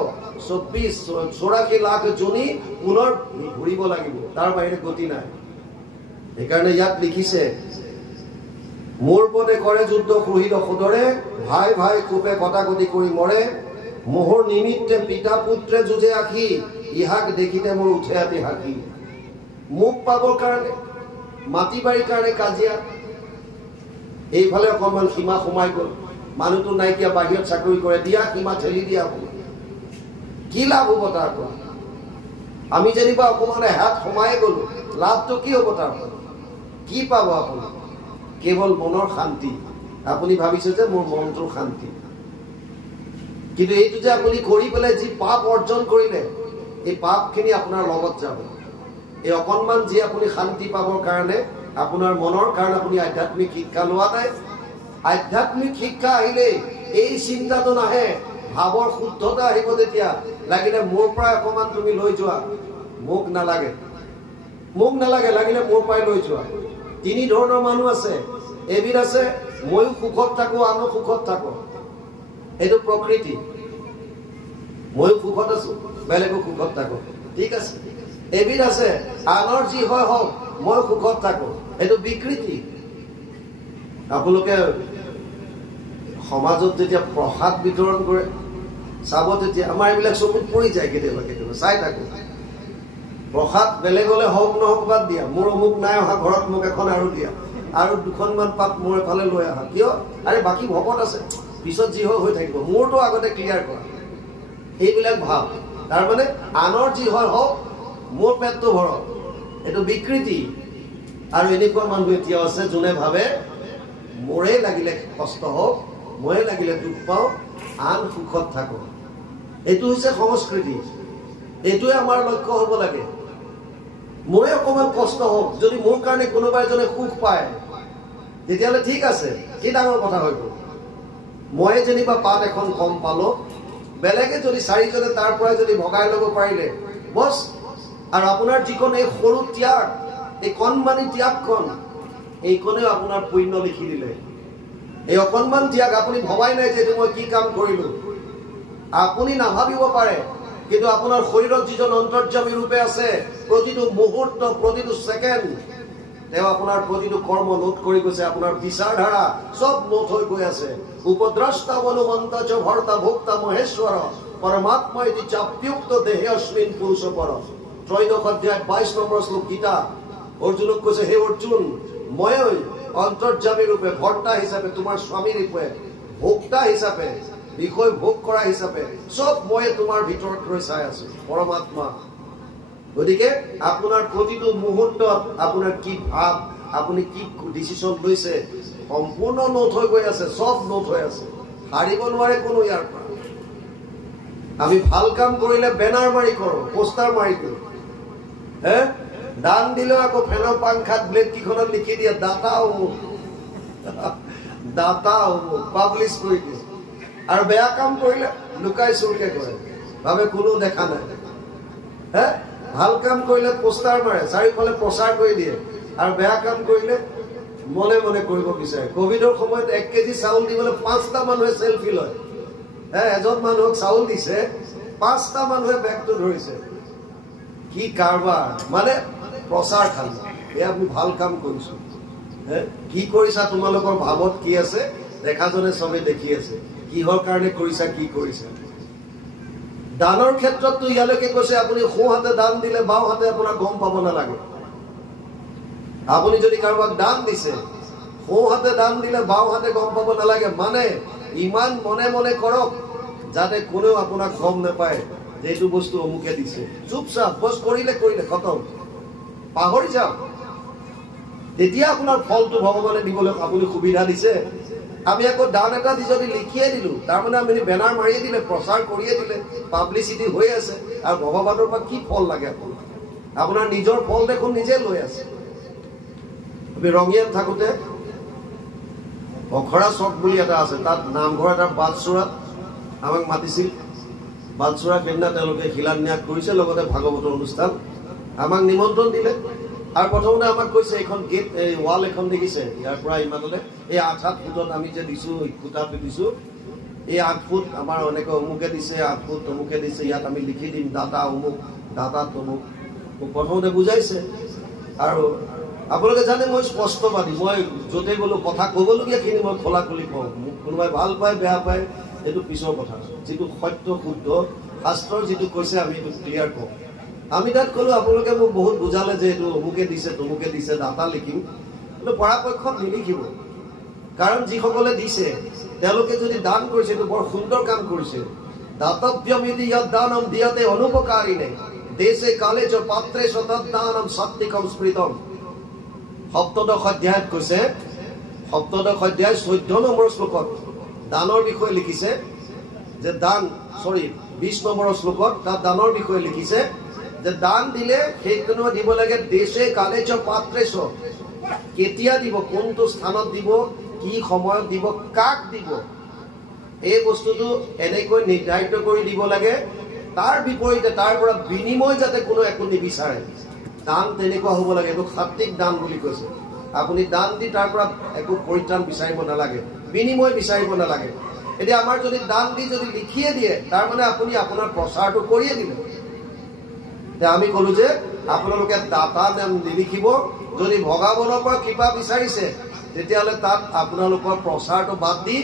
24-84 লাখ জনী পুনৰ ঘূৰিব লাগিব, তাৰ বাহিৰে গতি নাই। সেইকাৰণে ইয়াত লিখিছে, মোৰ পদে কৰে যুদ্ধ শহীদ সদৰে, ভাই ভাই কোপে কটাকটি কৰি মৰে, মোহৰ নিমিত্তে পিতা পুত্ৰে যুঁজে আঁকি, ইহাক দেখিতে মোৰ উঠে আতি হাকি। মোক পাবৰ কাৰণে, মাটি বাৰীৰ কাৰণে কাজিয়া। এইফালে অকণমান সীমা সোমাই গল, মানুহটো নাইকিয়া, বাহিৰত চাকৰি কৰে, দিয়া সীমা ঠেলি দিয়া হব, কি লাভ হব তাৰ পৰা? আমি যেনিবা অকণমান হাত সোমাই গলো, লাভটো কি হব তাৰ পৰা? কি পাব আপুনি? কেৱল মনৰ শান্তি। আপুনি ভাবিছে যে মোৰ মনটোৰ শান্তি, কিন্তু এইটো যে আপুনি কৰি পেলাই যি পাপ অৰ্জন কৰিলে, এই পাপখিনি আপোনাৰ লগত যাব। এই অকণমান যি আপুনি শান্তি পাবৰ কাৰণে, আপোনাৰ মনৰ কাৰণে আপুনি আধ্যাত্মিক শিক্ষা লোৱা নাই, আধ্যাত্মিক শিক্ষা আহিলে এই চিন্তাটো নাহে, ভাৱৰ শুদ্ধতা আহিব। তেতিয়া লাগিলে মোৰ পৰা অকণমান তুমি লৈ যোৱা, মোক নালাগে, লাগিলে মোৰ পৰাই লৈ যোৱা। তিনি ধৰণৰ মানুহ আছে। এবিধ আছে ময়ো সুখত থাকো, আনো সুখত থাকো, এইটো প্ৰকৃতি। ময়ো সুখত আছো, বেলেগো সুখত থাকো, ঠিক আছে। এবিধ আছে আনৰ যি হয় হওক, মই সুখত থাকো, এইটো বিকৃতি। আপোনালোকে সমাজত যেতিয়া প্ৰসাদ বিতৰণ কৰে চাব, তেতিয়া আমাৰ এইবিলাক চকুত পৰি যায় কেতিয়াবা কেতিয়াবা, চাই থাকো। প্ৰসাদ বেলেগলে হওক নহওক বাদ দিয়া, মোৰ অমুক নাই অহা ঘৰত, মোক এখন আৰু দিয়া, আৰু দুখনমান পাত মোৰ এফালে লৈ আহা। কিয়? আৰে বাকী ভকত আছে, পিছত যি হয় হৈ থাকিব, মোৰতো আগতে ক্লিয়াৰ কৰা। এইবিলাক ভাৱ, তাৰমানে আনৰ যি হয় হওক, মোৰ পেটটো ভৰক, এইটো বিকৃতি। আৰু এনেকুৱা মানুহ এতিয়াও আছে যোনে ভাবে মোৰে লাগিলে কষ্ট হওক, ময়ে লাগিলে দুখ পাওঁ, আন সুখত থাকো। এইটো হৈছে সংস্কৃতি। এইটোৱে আমাৰ লক্ষ্য হ'ব লাগে। মোৰে অকণমান কষ্ট হওক, যদি মোৰ কাৰণে কোনোবা এজনে সুখ পায় তেতিয়াহ'লে ঠিক আছে, কি ডাঙৰ কথা হৈ গ'ল। মই যেনিবা পাত এখন কম পালো, বেলেগে যদি চাৰিজনে তাৰ পৰাই যদি ভগাই ল'ব পাৰিলে বছ। আৰু আপোনাৰ যিখন এই সৰু ত্যাগ, এই কণমানি ত্যাগখন, এইখনেও আপোনাৰ পুণ্য লিখি দিলে। এই অকণমান ত্যাগ আপুনি ভবাই নাই যে এইটো মই কি কাম কৰিলো, আপুনি নাভাবিব পাৰে, কিন্তু আপোনাৰ শৰীৰত যিজন অন্তৰ্যামী ৰূপে আছে, প্ৰতিটো মুহূৰ্ত, প্ৰতিটো ছেকেণ্ড তেওঁ আপোনাৰ প্ৰতিটো কৰ্ম নোট কৰি গৈছে। আপোনাৰ বিচাৰধাৰা চব নোট হৈ গৈ আছে। উপদ্ৰষ্টা মনোমন্ত চ ভৰ্তা ভোক্তা মহেশ্বৰ পৰমাত্মা এটি চাপ্যুক্ত দেহে অশ্বিন পুৰুষ পৰ। 13 অধ্যায় 22 নম্বৰ শ্লোক গীতা। অৰ্জুনক কৈছে, হে অৰ্জুন, মই অন্তৰ্যামী ৰূপে, ভৰ্তা হিচাপে, তোমাৰ স্বামী ৰূপে, ভোক্তা হিচাপে, বিষয় ভোগ কৰা হিচাপে চব মই তোমাৰ ভিতৰত ৰৈ চাই আছো, পৰমাত্মা। গতিকে আপোনাৰ প্ৰতিটো মুহূৰ্তত আপোনাৰ কি ভাৱ, আপুনি কি ডিচিশ্যন লৈছে, সম্পূৰ্ণ নোট হৈ গৈ আছে, চব নোট হৈ আছে, হাৰিব নোৱাৰে কোনো ইয়াৰ পৰা। আমি ভাল কাম কৰিলে বেনাৰ মাৰি কৰো, পোষ্টাৰ মাৰি দিওঁ, দান দিলেও আকৌ ফেনৰ পাংখাত ব্লেড কেইখনত লিখি দিয়ে দাতা অমুক, দাতা অমুক পাব্লিছ কৰি দিয়ে। আৰু বেয়া কাম কৰিলে লুকাই চুৰকে কৰে, ভাবে কোনো দেখা নাই। ভাল কাম কৰিলে পোষ্টাৰ মাৰে, চাৰিওফালে প্ৰচাৰ কৰি দিয়ে, আৰু বেয়া কাম কৰিলে মনে মনে কৰিব বিচাৰে। কভিডৰ সময়ত 1 কেজি চাউল দিবলৈ 5টা মানুহে চেলফি লয়। এজন মানুহক চাউল দিছে, 5টা মানুহে বেগটো ধৰিছে। কি কাৰবাৰ, মানে প্ৰচাৰ খালি। এয়া আমি ভাল কাম কৰিছো, কি কৰিছা, তোমালোকৰ ভাৱত কি আছে দেখাজনে চবে দেখি আছে, কিহৰ কাৰণে কৰিছা, কি কৰিছা। দানৰ ক্ষেত্ৰততো ইয়ালৈকে কৈছে আপুনি সোঁ হাতে দান দিলে বাওঁ হাতে আপোনাৰ গম পাব নালাগে। আপুনি যদি কাৰোবাক দান দিছে, সোঁ হাতে দান দিলে বাওঁ হাতে গম পাব নালাগে, মানে ইমান মনে মনে কৰক যাতে কোনেও আপোনাক গম নাপায় যে এইটো বস্তু অমুকে দিছে। চুপচাপ বছ কৰিলে কৰিলে খতম, পাহৰি যাওক। তেতিয়া আপোনাৰ ফলটো ভগৱানে দিবলৈ আপুনি সুবিধা দিছে। আমি আকৌ দান এটা দি যদি লিখিয়ে দিলো, তাৰমানে আমি বেনাৰ মাৰিয়ে দিলে, প্ৰচাৰ কৰিয়ে দিলে, পাব্লিচিটি হৈ আছে, আৰু ভগৱানৰ পৰা কি ফল লাগে আপোনাৰ? আপোনাৰ নিজৰ ফল দেখোন নিজে লৈ আছে। আমি ৰঙিয়াত থাকোতে অখৰা চক বুলি এটা আছে, তাত নামঘৰ এটা বাটচুৰাত আমাক মাতিছিল। বাটচুৰা সেইদিনা তেওঁলোকে শিলান্যাস কৰিছে, লগতে ভাগৱতৰ অনুষ্ঠান, আমাক নিমন্ত্ৰণ দিলে। আৰু প্ৰথমতে আমাক কৈছে এইখন গেট, এই ৱাল এখন দেখিছে, ইয়াৰ পৰা ইমানলৈ এই 8 ফুটত আমি যে দিছো, খুঁটাটো দিছো, এই 8 ফুট আমাৰ এনেকে অমুকে দিছে, 8 ফুট তমুকে দিছে, ইয়াত আমি লিখি দিম দাতা অমুক, দাতা তমুক। প্ৰথমতে বুজাইছে। আৰু আপোনালোকে জানে মই স্পষ্টবাদী, মই য'তে গ'লো কথা ক'বলগীয়াখিনি মই খোলা খুলি কওঁ। মোক কোনোবাই ভাল পায় বেয়া পায় এইটো পিছৰ কথা, যিটো সত্য শুদ্ধ শাস্ত্ৰৰ যিটো কৈছে আমি এইটো ক্লিয়াৰ কওঁ। আমি তাত ক'লো আপোনালোকে মোক বহুত বুজালে যে এইটো অমুকে দিছে তমুকে দিছে, দাতা লিখিম, কিন্তু পৰাপক্ষত নিলিখিব। কাৰণ যিসকলে দিছে তেওঁলোকে যদি দান কৰিছে এইটো বৰ সুন্দৰ কাম কৰিছে। দাতব্যমিতি ইয়াত দানম দিয়াতে অনুপকাৰী নে দেশে কালে চ পাত্ৰে সতদানম সত্যিকম স্মৃতম। সপ্তদশ অধ্যায়ত কৈছে, সপ্তদশ অধ্যায় 14 নম্বৰ শ্লোকত দানৰ বিষয়ে লিখিছে যে দান, 20 নম্বৰ শ্লোকত তাত দানৰ বিষয়ে লিখিছে যে দান দিলে সেইকনো দিব লাগে দেশে কালে চ পাত্ৰে চ, কেতিয়া দিব, কোনটো স্থানত দিব, কি সময়ত দিব, কাক দিব, এই বস্তুটো এনেকৈ নিৰ্ধাৰিত কৰি দিব লাগে। তাৰ বিপৰীতে তাৰ পৰা বিনিময় যাতে কোনো একো নিবিচাৰে। দান তেনেকুৱা হ'ব লাগে, এইটো সাত্বিক দান বুলি কৈছে। আপুনি দান দি তাৰ পৰা একো পৰিত্ৰাণ বিচাৰিব নালাগে, বিনিময় বিচাৰিব নালাগে। এতিয়া আমাৰ যদি দান দি যদি লিখিয়ে দিয়ে, তাৰ মানে আপুনি আপোনাৰ প্ৰচাৰটো কৰিয়ে দিলে। এতিয়া আমি ক'লো যে আপোনালোকে দাতা নিলিখিব, যদি ভগৱানৰ পৰা কৃপা বিচাৰিছে তেতিয়াহ'লে তাত আপোনালোকৰ প্ৰচাৰটো বাদ দি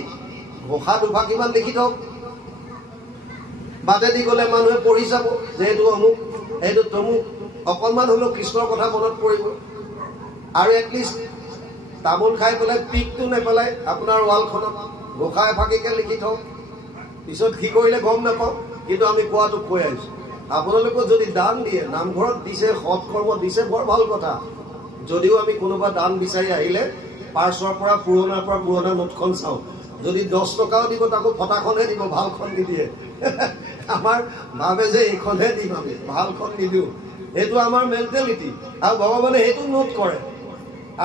ঘোষা দুভাগ কিমান লিখি থওক। বাটেদি গ'লে মানুহে পঢ়ি যাব যে এইটো অমুক, এইটো তমুক, অকণমান হ'লেও কৃষ্ণৰ কথা মনত পৰিব। আৰু এটলিষ্ট তামোল খাই পেলাই পিকটো নেপেলাই আপোনাৰ ৱালখনত ঘোষা এফাকিকে লিখি থওক। পিছত কি কৰিলে গম নাপাওঁ, কিন্তু আমি কোৱাটো কৈ আহিছোঁ। আপোনালোকক যদি দান দিয়ে, নামঘৰত দিছে, সৎকৰ্ম দিছে, বৰ ভাল কথা। যদিও আমি কোনোবা দান বিচাৰি আহিলে পাৰ্চৰ পৰা পুৰণা নোটখন চাওঁ, যদি 10 টকাও দিব তাকো ফটাখনহে দিব, ভালখন নিদিয়ে। আমাৰ ভাবে যে এইখনহে দিম, আমি ভালখন নিদিওঁ। সেইটো আমাৰ মেণ্টেলিটি, আৰু ভগৱানে সেইটো নোট কৰে।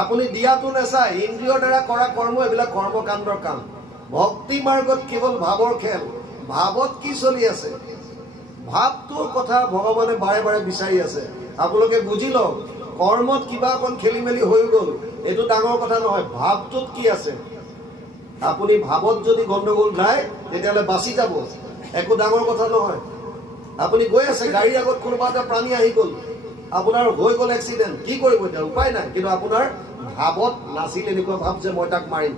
আপুনি দিয়াটো নাচায়, ইন্দ্ৰিয়ৰ দ্বাৰা কৰা কৰ্ম এইবিলাক কৰ্মকাণ্ডৰ কাম। ভক্তি মাৰ্গত কেৱল ভাৱৰ খেল। ভাৱত কি চলি আছে, ভাৱটোৰ কথা ভগৱানে বাৰে বাৰে বিচাৰি আছে। আপোনালোকে বুজি লওক, কৰ্মত কিবা অকণ খেলি মেলি হৈ গ'ল এইটো ডাঙৰ কথা নহয়, ভাৱটোত কি আছে। আপুনি ভাৱত যদি গণ্ডগোল নাই তেতিয়াহ'লে বাচি যাব, একো ডাঙৰ কথা নহয়। আপুনি গৈ আছে, গাড়ীৰ আগত কোনোবা এটা প্ৰাণী আহি গ'ল, আপোনাৰ হৈ গ'ল এক্সিডেণ্ট, কি কৰিব এতিয়া, উপায় নাই। কিন্তু আপোনাৰ ভাৱত নাছিল এনেকুৱা ভাৱ যে মই তাক মাৰিম,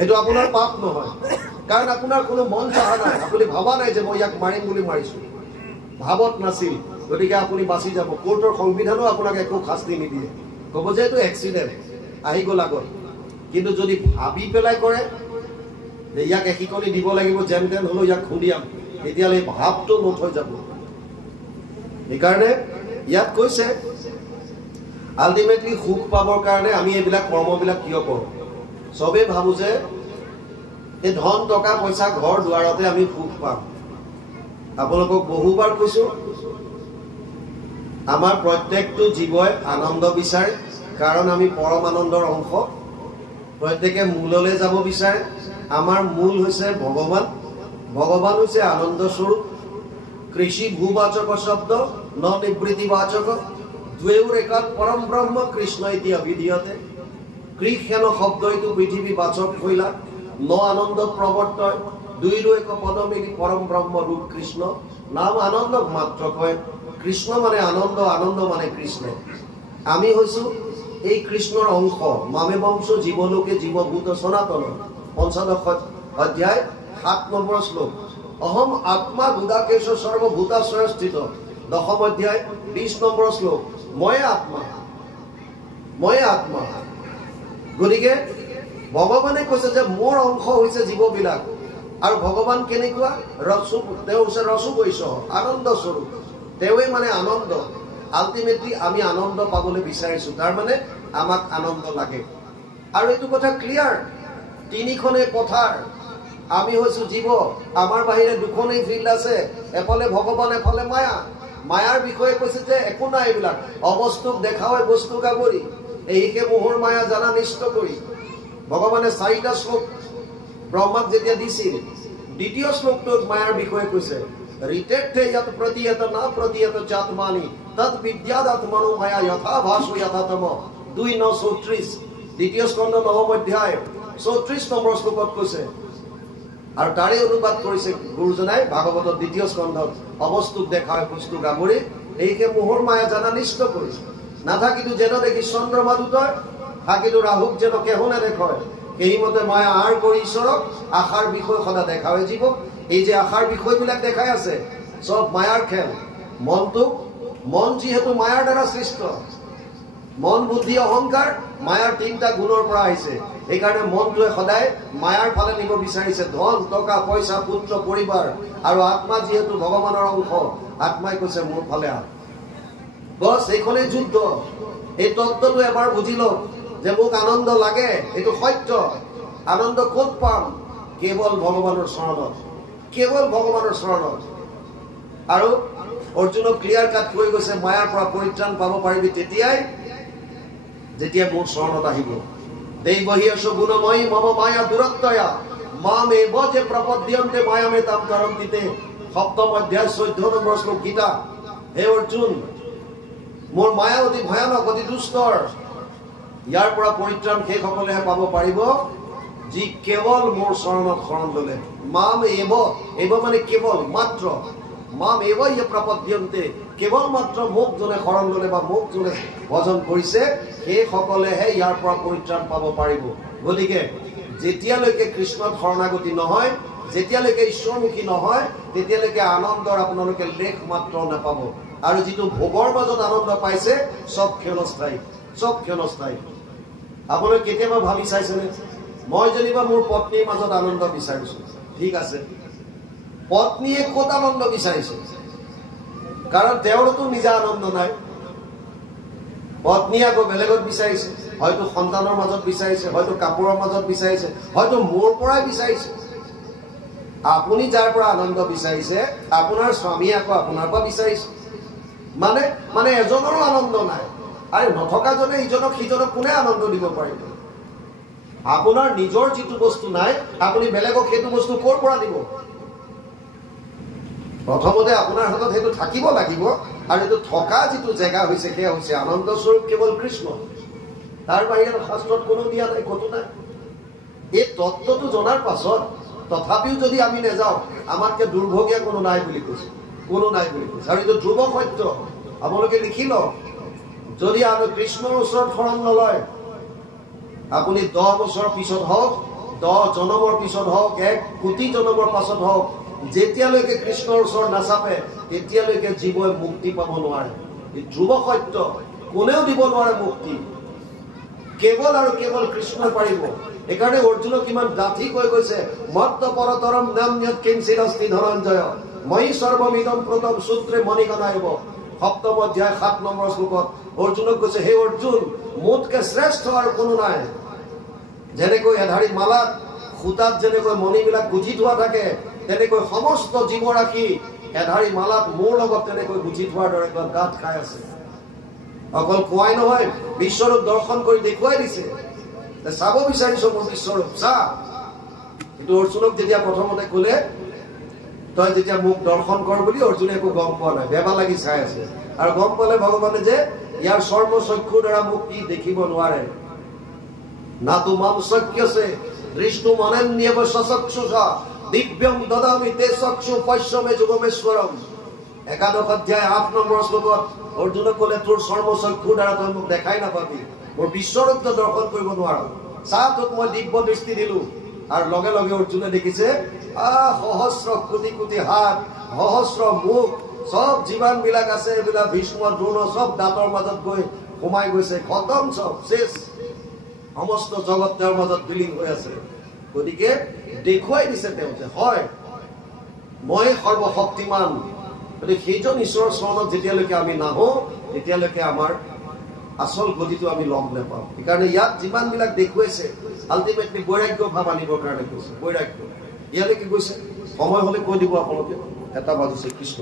এইটো আপোনাৰ পাপ নহয়, কাৰণ আপোনাৰ কোনো মন চাহা নাই, আপুনি ভাবা নাই যে মই ইয়াক মাৰিম বুলি মাৰিছো, ভাৱত নাছিল। গতিকে আপুনি বাচি যাব। কোৰ্টৰ সংবিধানো আপোনাক একো শাস্তি নিদিয়ে, ক'ব যে এইটো এক্সিডেণ্ট আহি গ'ল আগত। কিন্তু যদি ভাবি পেলাই কৰে যে ইয়াক এশিকনি দিব লাগিব, যেন তেন হ'লেও ইয়াক খুন্দিয়াম, তেতিয়াহ'লে এই ভাৱটো নোট হৈ যাব। সেইকাৰণে ইয়াত কৈছে আল্টিমেটলি সুখ পাবৰ কাৰণে আমি এইবিলাক কৰ্মবিলাক কিয় কৰোঁ। চবেই ভাবোঁ যে এই ধন টকা পইচা ঘৰ দুৱাৰতে আমি সুখ পাম। আপোনালোকক বহুবাৰ কৈছোঁ, আমাৰ প্ৰত্যেকটো জীৱই আনন্দ বিচাৰে, কাৰণ আমি পৰম আনন্দৰ অংশ। প্ৰত্যেকে মূললৈ যাব বিচাৰে। আমাৰ মূল হৈছে ভগৱান। ভগৱান হৈছে আনন্দ স্বৰূপ। কৃষি ভূবাচক শব্দ ন নিবৃত্তিবাচক, দ্বৈৰ একাত পৰম ব্ৰহ্ম কৃষ্ণ এতিয়া বিধিয়তে। কৃষ হেন শব্দ এইটো পৃথিৱী বাচক কইলা, ন আনন্দত প্ৰৱৰ্তয়, দুইৰো এক পদ মিলি পৰম ব্ৰহ্ম ৰূপ কৃষ্ণ। নাম আনন্দক মাত্ৰ কয়, কৃষ্ণ মানে আনন্দ, আনন্দ মানে কৃষ্ণ। আমি হৈছো এই কৃষ্ণৰ অংশ। মামে বংশ জীৱলোকে জীৱভূত সনাতন, ৫৫ অধ্যায় ৭ নম্বৰ শ্লোক। অহম আত্মা গুদাকেশ সৰ্বভূতাশ্ৰয় স্থিত, ১০ম অধ্যায় ২০ নম্বৰ শ্লোক। ময়ে আত্মা, ময়ে আত্মা। গতিকে ভগৱানে কৈছে যে মোৰ অংশ হৈছে জীৱবিলাক। আৰু ভগৱান কেনেকুৱা, তেওঁ হৈছে ৰসোবৈশ, আনন্দ স্বৰূপ। তেওঁৱে মানে আনন্দ। আল্টিমেটলি আমি আনন্দ পাবলৈ বিচাৰিছো, তাৰ মানে আমাক আনন্দ লাগে। আৰু এইটো কথা ক্লিয়াৰ, ৩খনেই পথাৰ, আমি হৈছো জীৱ। আমাৰ বাহিৰে 2খনেই ফিল্ড আছে, এফালে ভগৱান, এফালে মায়া। মায়াৰ বিষয়ে কৈছে যে একো নাই, এইবিলাক অবস্তুক দেখাওৱে বস্তু গাবৰি, এইকে মোহৰ মায়া জানা নিষ্ঠ কৰি। ভগৱানে 4টা শ্লোক ব্ৰহ্মাক যেতিয়া দিছিল, ২য় শ্লোকটোত মায়াৰ বিষয়ে কৈছে, ঋতেৰ্থে যত প্ৰতীয়ত না প্ৰতীয়ত চাত্মানি তৎ বিদ্যাদাত্মনো মায়া যথা ভাসু যথাতম, ২:৯-৩৪, ২য় স্কন্ধ ৯ম অধ্যায় ৩৪ নম্বৰ শ্লোকত কৈছে। আৰু তাৰে অনুবাদ কৰিছে গুৰুজনাই ভাগৱতত ২য় স্কন্ধত, অবস্তুক দেখায় বস্তু গামৰি, এইকে মোহৰ মায়া জানা নিষ্ঠ কৰি। নাথাকিতো যেন দেখি চন্দ্ৰমা দুতয়, থাকিতো ৰাহুক যেন কেহো নেদেখয়, সেইমতে মায়া আৰ কৰি ঈশ্বৰক, আশাৰ বিষয় সদা দেখাৱে জীৱক। এই যে আশাৰ বিষয়বিলাক দেখাই আছে, চব মায়াৰ খেল। মন যিহেতু মায়াৰ দ্বাৰা সৃষ্ট, মন বুদ্ধি অহংকাৰ মায়াৰ 3টা গুণৰ পৰা আহিছে। সেইকাৰণে মনটোৱে সদায় মায়াৰ ফালে নিব বিচাৰিছে, ধন টকা পইচা পুত্ৰ পৰিবাৰ। আৰু আত্মা যিহেতু ভগৱানৰ অংশ, আত্মাই কৈছে মোৰ ফালে আহ। বস, এইখনেই যুদ্ধ। এই তত্ত্বটো এবাৰ বুজি লওক যে মোক আনন্দ লাগে, এইটো সত্য। আনন্দ ক'ত পাম? কেৱল ভগৱানৰ চৰণত, কেৱল ভগৱানৰ চৰণত। আৰু অৰ্জুনক ক্লিয়াৰ কাট কৈ গৈছে, মায়াৰ পৰা পৰিত্ৰাণ পাব পাৰিবি তেতিয়াই যেতিয়া মোৰ চৰণত আহিব। দেবহিয়স গুণময়ী মম মায়া দুৰত্তয়া মাম এব যে প্ৰপদ্যন্তে মায়ামে তাম কৰন্তিতে। সপ্তম অধ্যায় 14 নম্বৰ শ্লোক গীতা। হে অৰ্জুন, মোৰ মায়া অতি ভয়ানক, অতি দুষ্টৰ। ইয়াৰ পৰা পৰিত্ৰাণ সেইসকলেহে পাব পাৰিব যি কেৱল মোৰ চৰণত শৰণ ললে। মাম এব, এব মানে কেৱল, মাত্ৰ। মাম এব ইয়ে প্ৰপদ্যন্তে, কেৱল মাত্ৰ মোক যোনে শৰণ ললে বা মোক যোনে ভজন কৰিছে সেইসকলেহে ইয়াৰ পৰা পৰিত্ৰাণ পাব পাৰিব। গতিকে যেতিয়ালৈকে কৃষ্ণত শৰণাগতি নহয়, যেতিয়ালৈকে ঈশ্বৰমুখী নহয়, তেতিয়ালৈকে আনন্দৰ আপোনালোকে লেখ মাত্ৰ নাপাব। আৰু যিটো ভোগৰ মাজত আনন্দ পাইছে চব ক্ষণস্থায়ী, চব ক্ষণস্থায়ী। আপোনালোকে কেতিয়াবা ভাবি চাইছেনে, মই যেনিবা মোৰ পত্নীৰ মাজত আনন্দ বিচাৰিছো, ঠিক আছে, পত্নীয়ে ক'ত আনন্দ বিচাৰিছে? কাৰণ তেওঁৰতো নিজা আনন্দ নাই। পত্নী আকৌ বেলেগত বিচাৰিছে, হয়তো সন্তানৰ মাজত বিচাৰিছে, হয়তো কাপোৰৰ মাজত বিচাৰিছে, হয়তো মোৰ পৰাই বিচাৰিছে। আপুনি যাৰ পৰা আনন্দ বিচাৰিছে আপোনাৰ স্বামীয়ে আকৌ আপোনাৰ পৰা বিচাৰিছে। মানে এজনৰো আনন্দ নাই। আৰু নথকাজনে ইজনক সিজনক কোনে আনন্দ দিব পাৰিব? আপোনাৰ নিজৰ যিটো বস্তু নাই আপুনি বেলেগক সেইটো বস্তু ক'ৰ পৰা দিব? প্ৰথমতে আপোনাৰ হাতত সেইটো থাকিব লাগিব। আৰু এইটো থকা যিটো জেগা হৈছে সেয়া হৈছে আনন্দ স্বৰূপ কেৱল কৃষ্ণ। তাৰ বাহিৰে শাস্ত্ৰত কোনো দিয়া নাই, ক'তো নাই। এই তত্ত্বটো জনাৰ পাছত তথাপিও যদি আমি নেযাওঁ, আমাতকে দুৰ্ভগীয়া কোনো নাই বুলি কৈছে, কোনো নাই বুলি কৈছে। আৰু এইটো ধ্ৰুৱ সত্য, আপোনালোকে লিখি লওক। যদি আমি কৃষ্ণৰ ওচৰত শৰণ নলয়, আপুনি 10 বছৰৰ পিছত হওক, 10 জনমৰ পিছত হওক, 1 কোটি জনমৰ পাছত হওক, যেতিয়ালৈকে কৃষ্ণৰ ওচৰত নাচাপে তেতিয়ালৈকে জীৱই মুক্তি পাব নোৱাৰে। এই ধ্ৰুৱ সত্য, কোনেও দিব নোৱাৰে মুক্তি, কেৱল আৰু কেৱল কৃষ্ণই পাৰিব। এইকাৰণে অৰ্জুনক কিমান ডাঠি কৈ গৈছে, মত্ত পৰতৰম নাম্যৎ কিঞ্চিৎ অস্তি ধনঞ্জয় ময়ি সৰ্বমিদম প্ৰোতম সূত্ৰে মণিগণায়ব। 7ম অধ্যায় 7 নম্বৰ শ্লোকত অৰ্জুনক কৈছে, হে অৰ্জুন, মোতকে শ্ৰেষ্ঠ আৰু কোনো নাই। যেনেকৈ এধাৰি মালাত সূতাত যেনেকৈ মণিবিলাক গুঠি থোৱা থাকে, তেনেকৈ সমস্ত জীৱৰাশি এধাৰি মালাত মোৰ লগত তেনেকৈ গুঠি থোৱাৰ দৰে গাঁত খাই আছে। অকল কোৱাই নহয়, বিশ্বৰূপ দৰ্শন কৰি দেখুৱাই দিছে। চাব বিচাৰিছ মোৰ বিশ্বৰূপ, চা। কিন্তু অৰ্জুনক যেতিয়া প্ৰথমতে ক'লে, তই যেতিয়া মোক দৰ্শন কৰ বুলি, অৰ্জুনে একো গম পোৱা নাই, বেবা লাগি চাই আছে। আৰু গম পালে ভগৱানে যে ইয়াৰ সৰ্বচক্ষুৰ দ্বাৰা মোক কি দেখিব নোৱাৰে। না তুমাম শক্যছে দৃষ্টিম অনন্যেব সচক্ষুষা দিব্যং দদামি তে চক্ষু পশ্যমে যুগমেশ্বৰম। 11 অধ্যায় 8 নম্বৰ শ্লোকত অৰ্জুনক ক'লে, তোৰ সৰ্বচক্ষুৰ দ্বাৰা তই মোক দেখাই নাপাবি, মোৰ বিশ্বৰূপ দৰ্শন কৰিব নোৱাৰ। চা, তোক মই দিব্য দৃষ্টি দিলো। আৰু লগে লগে অৰ্জুনে দেখিছে সহস্ৰ কোটি কোটি হাত, সহস্ৰ মুখ, সব জীৱান বিলাক আছে, এইবিলাক ভীষ্ম দ্ৰোণ সব দাঁতৰ মাজত গৈ সোমাই গৈছে। খতম, সব শেষ। সমস্ত জগত তেওঁৰ মাজত বিলীন হৈ আছে। গতিকে দেখুৱাই দিছে তেওঁ যে হয় মই সৰ্বশক্তিমান। গতিকে সেইজন ঈশ্বৰৰ চৰণত যেতিয়ালৈকে আমি নাহো তেতিয়ালৈকে আমাৰ আচল গতিটো আমি লগ নাপাওঁ। সেইকাৰণে ইয়াত যিমান বিলাক দেখুৱাইছে আল্টিমেটলি বৈৰাগ্য ভাৱ আনিবৰ কাৰণে কৈছে, বৈৰাগ্য। ইয়ালৈকে গৈছে, সময় হলে কৈ দিব আপোনালোকে। 1 বাজিছে। কৃষ্ণ।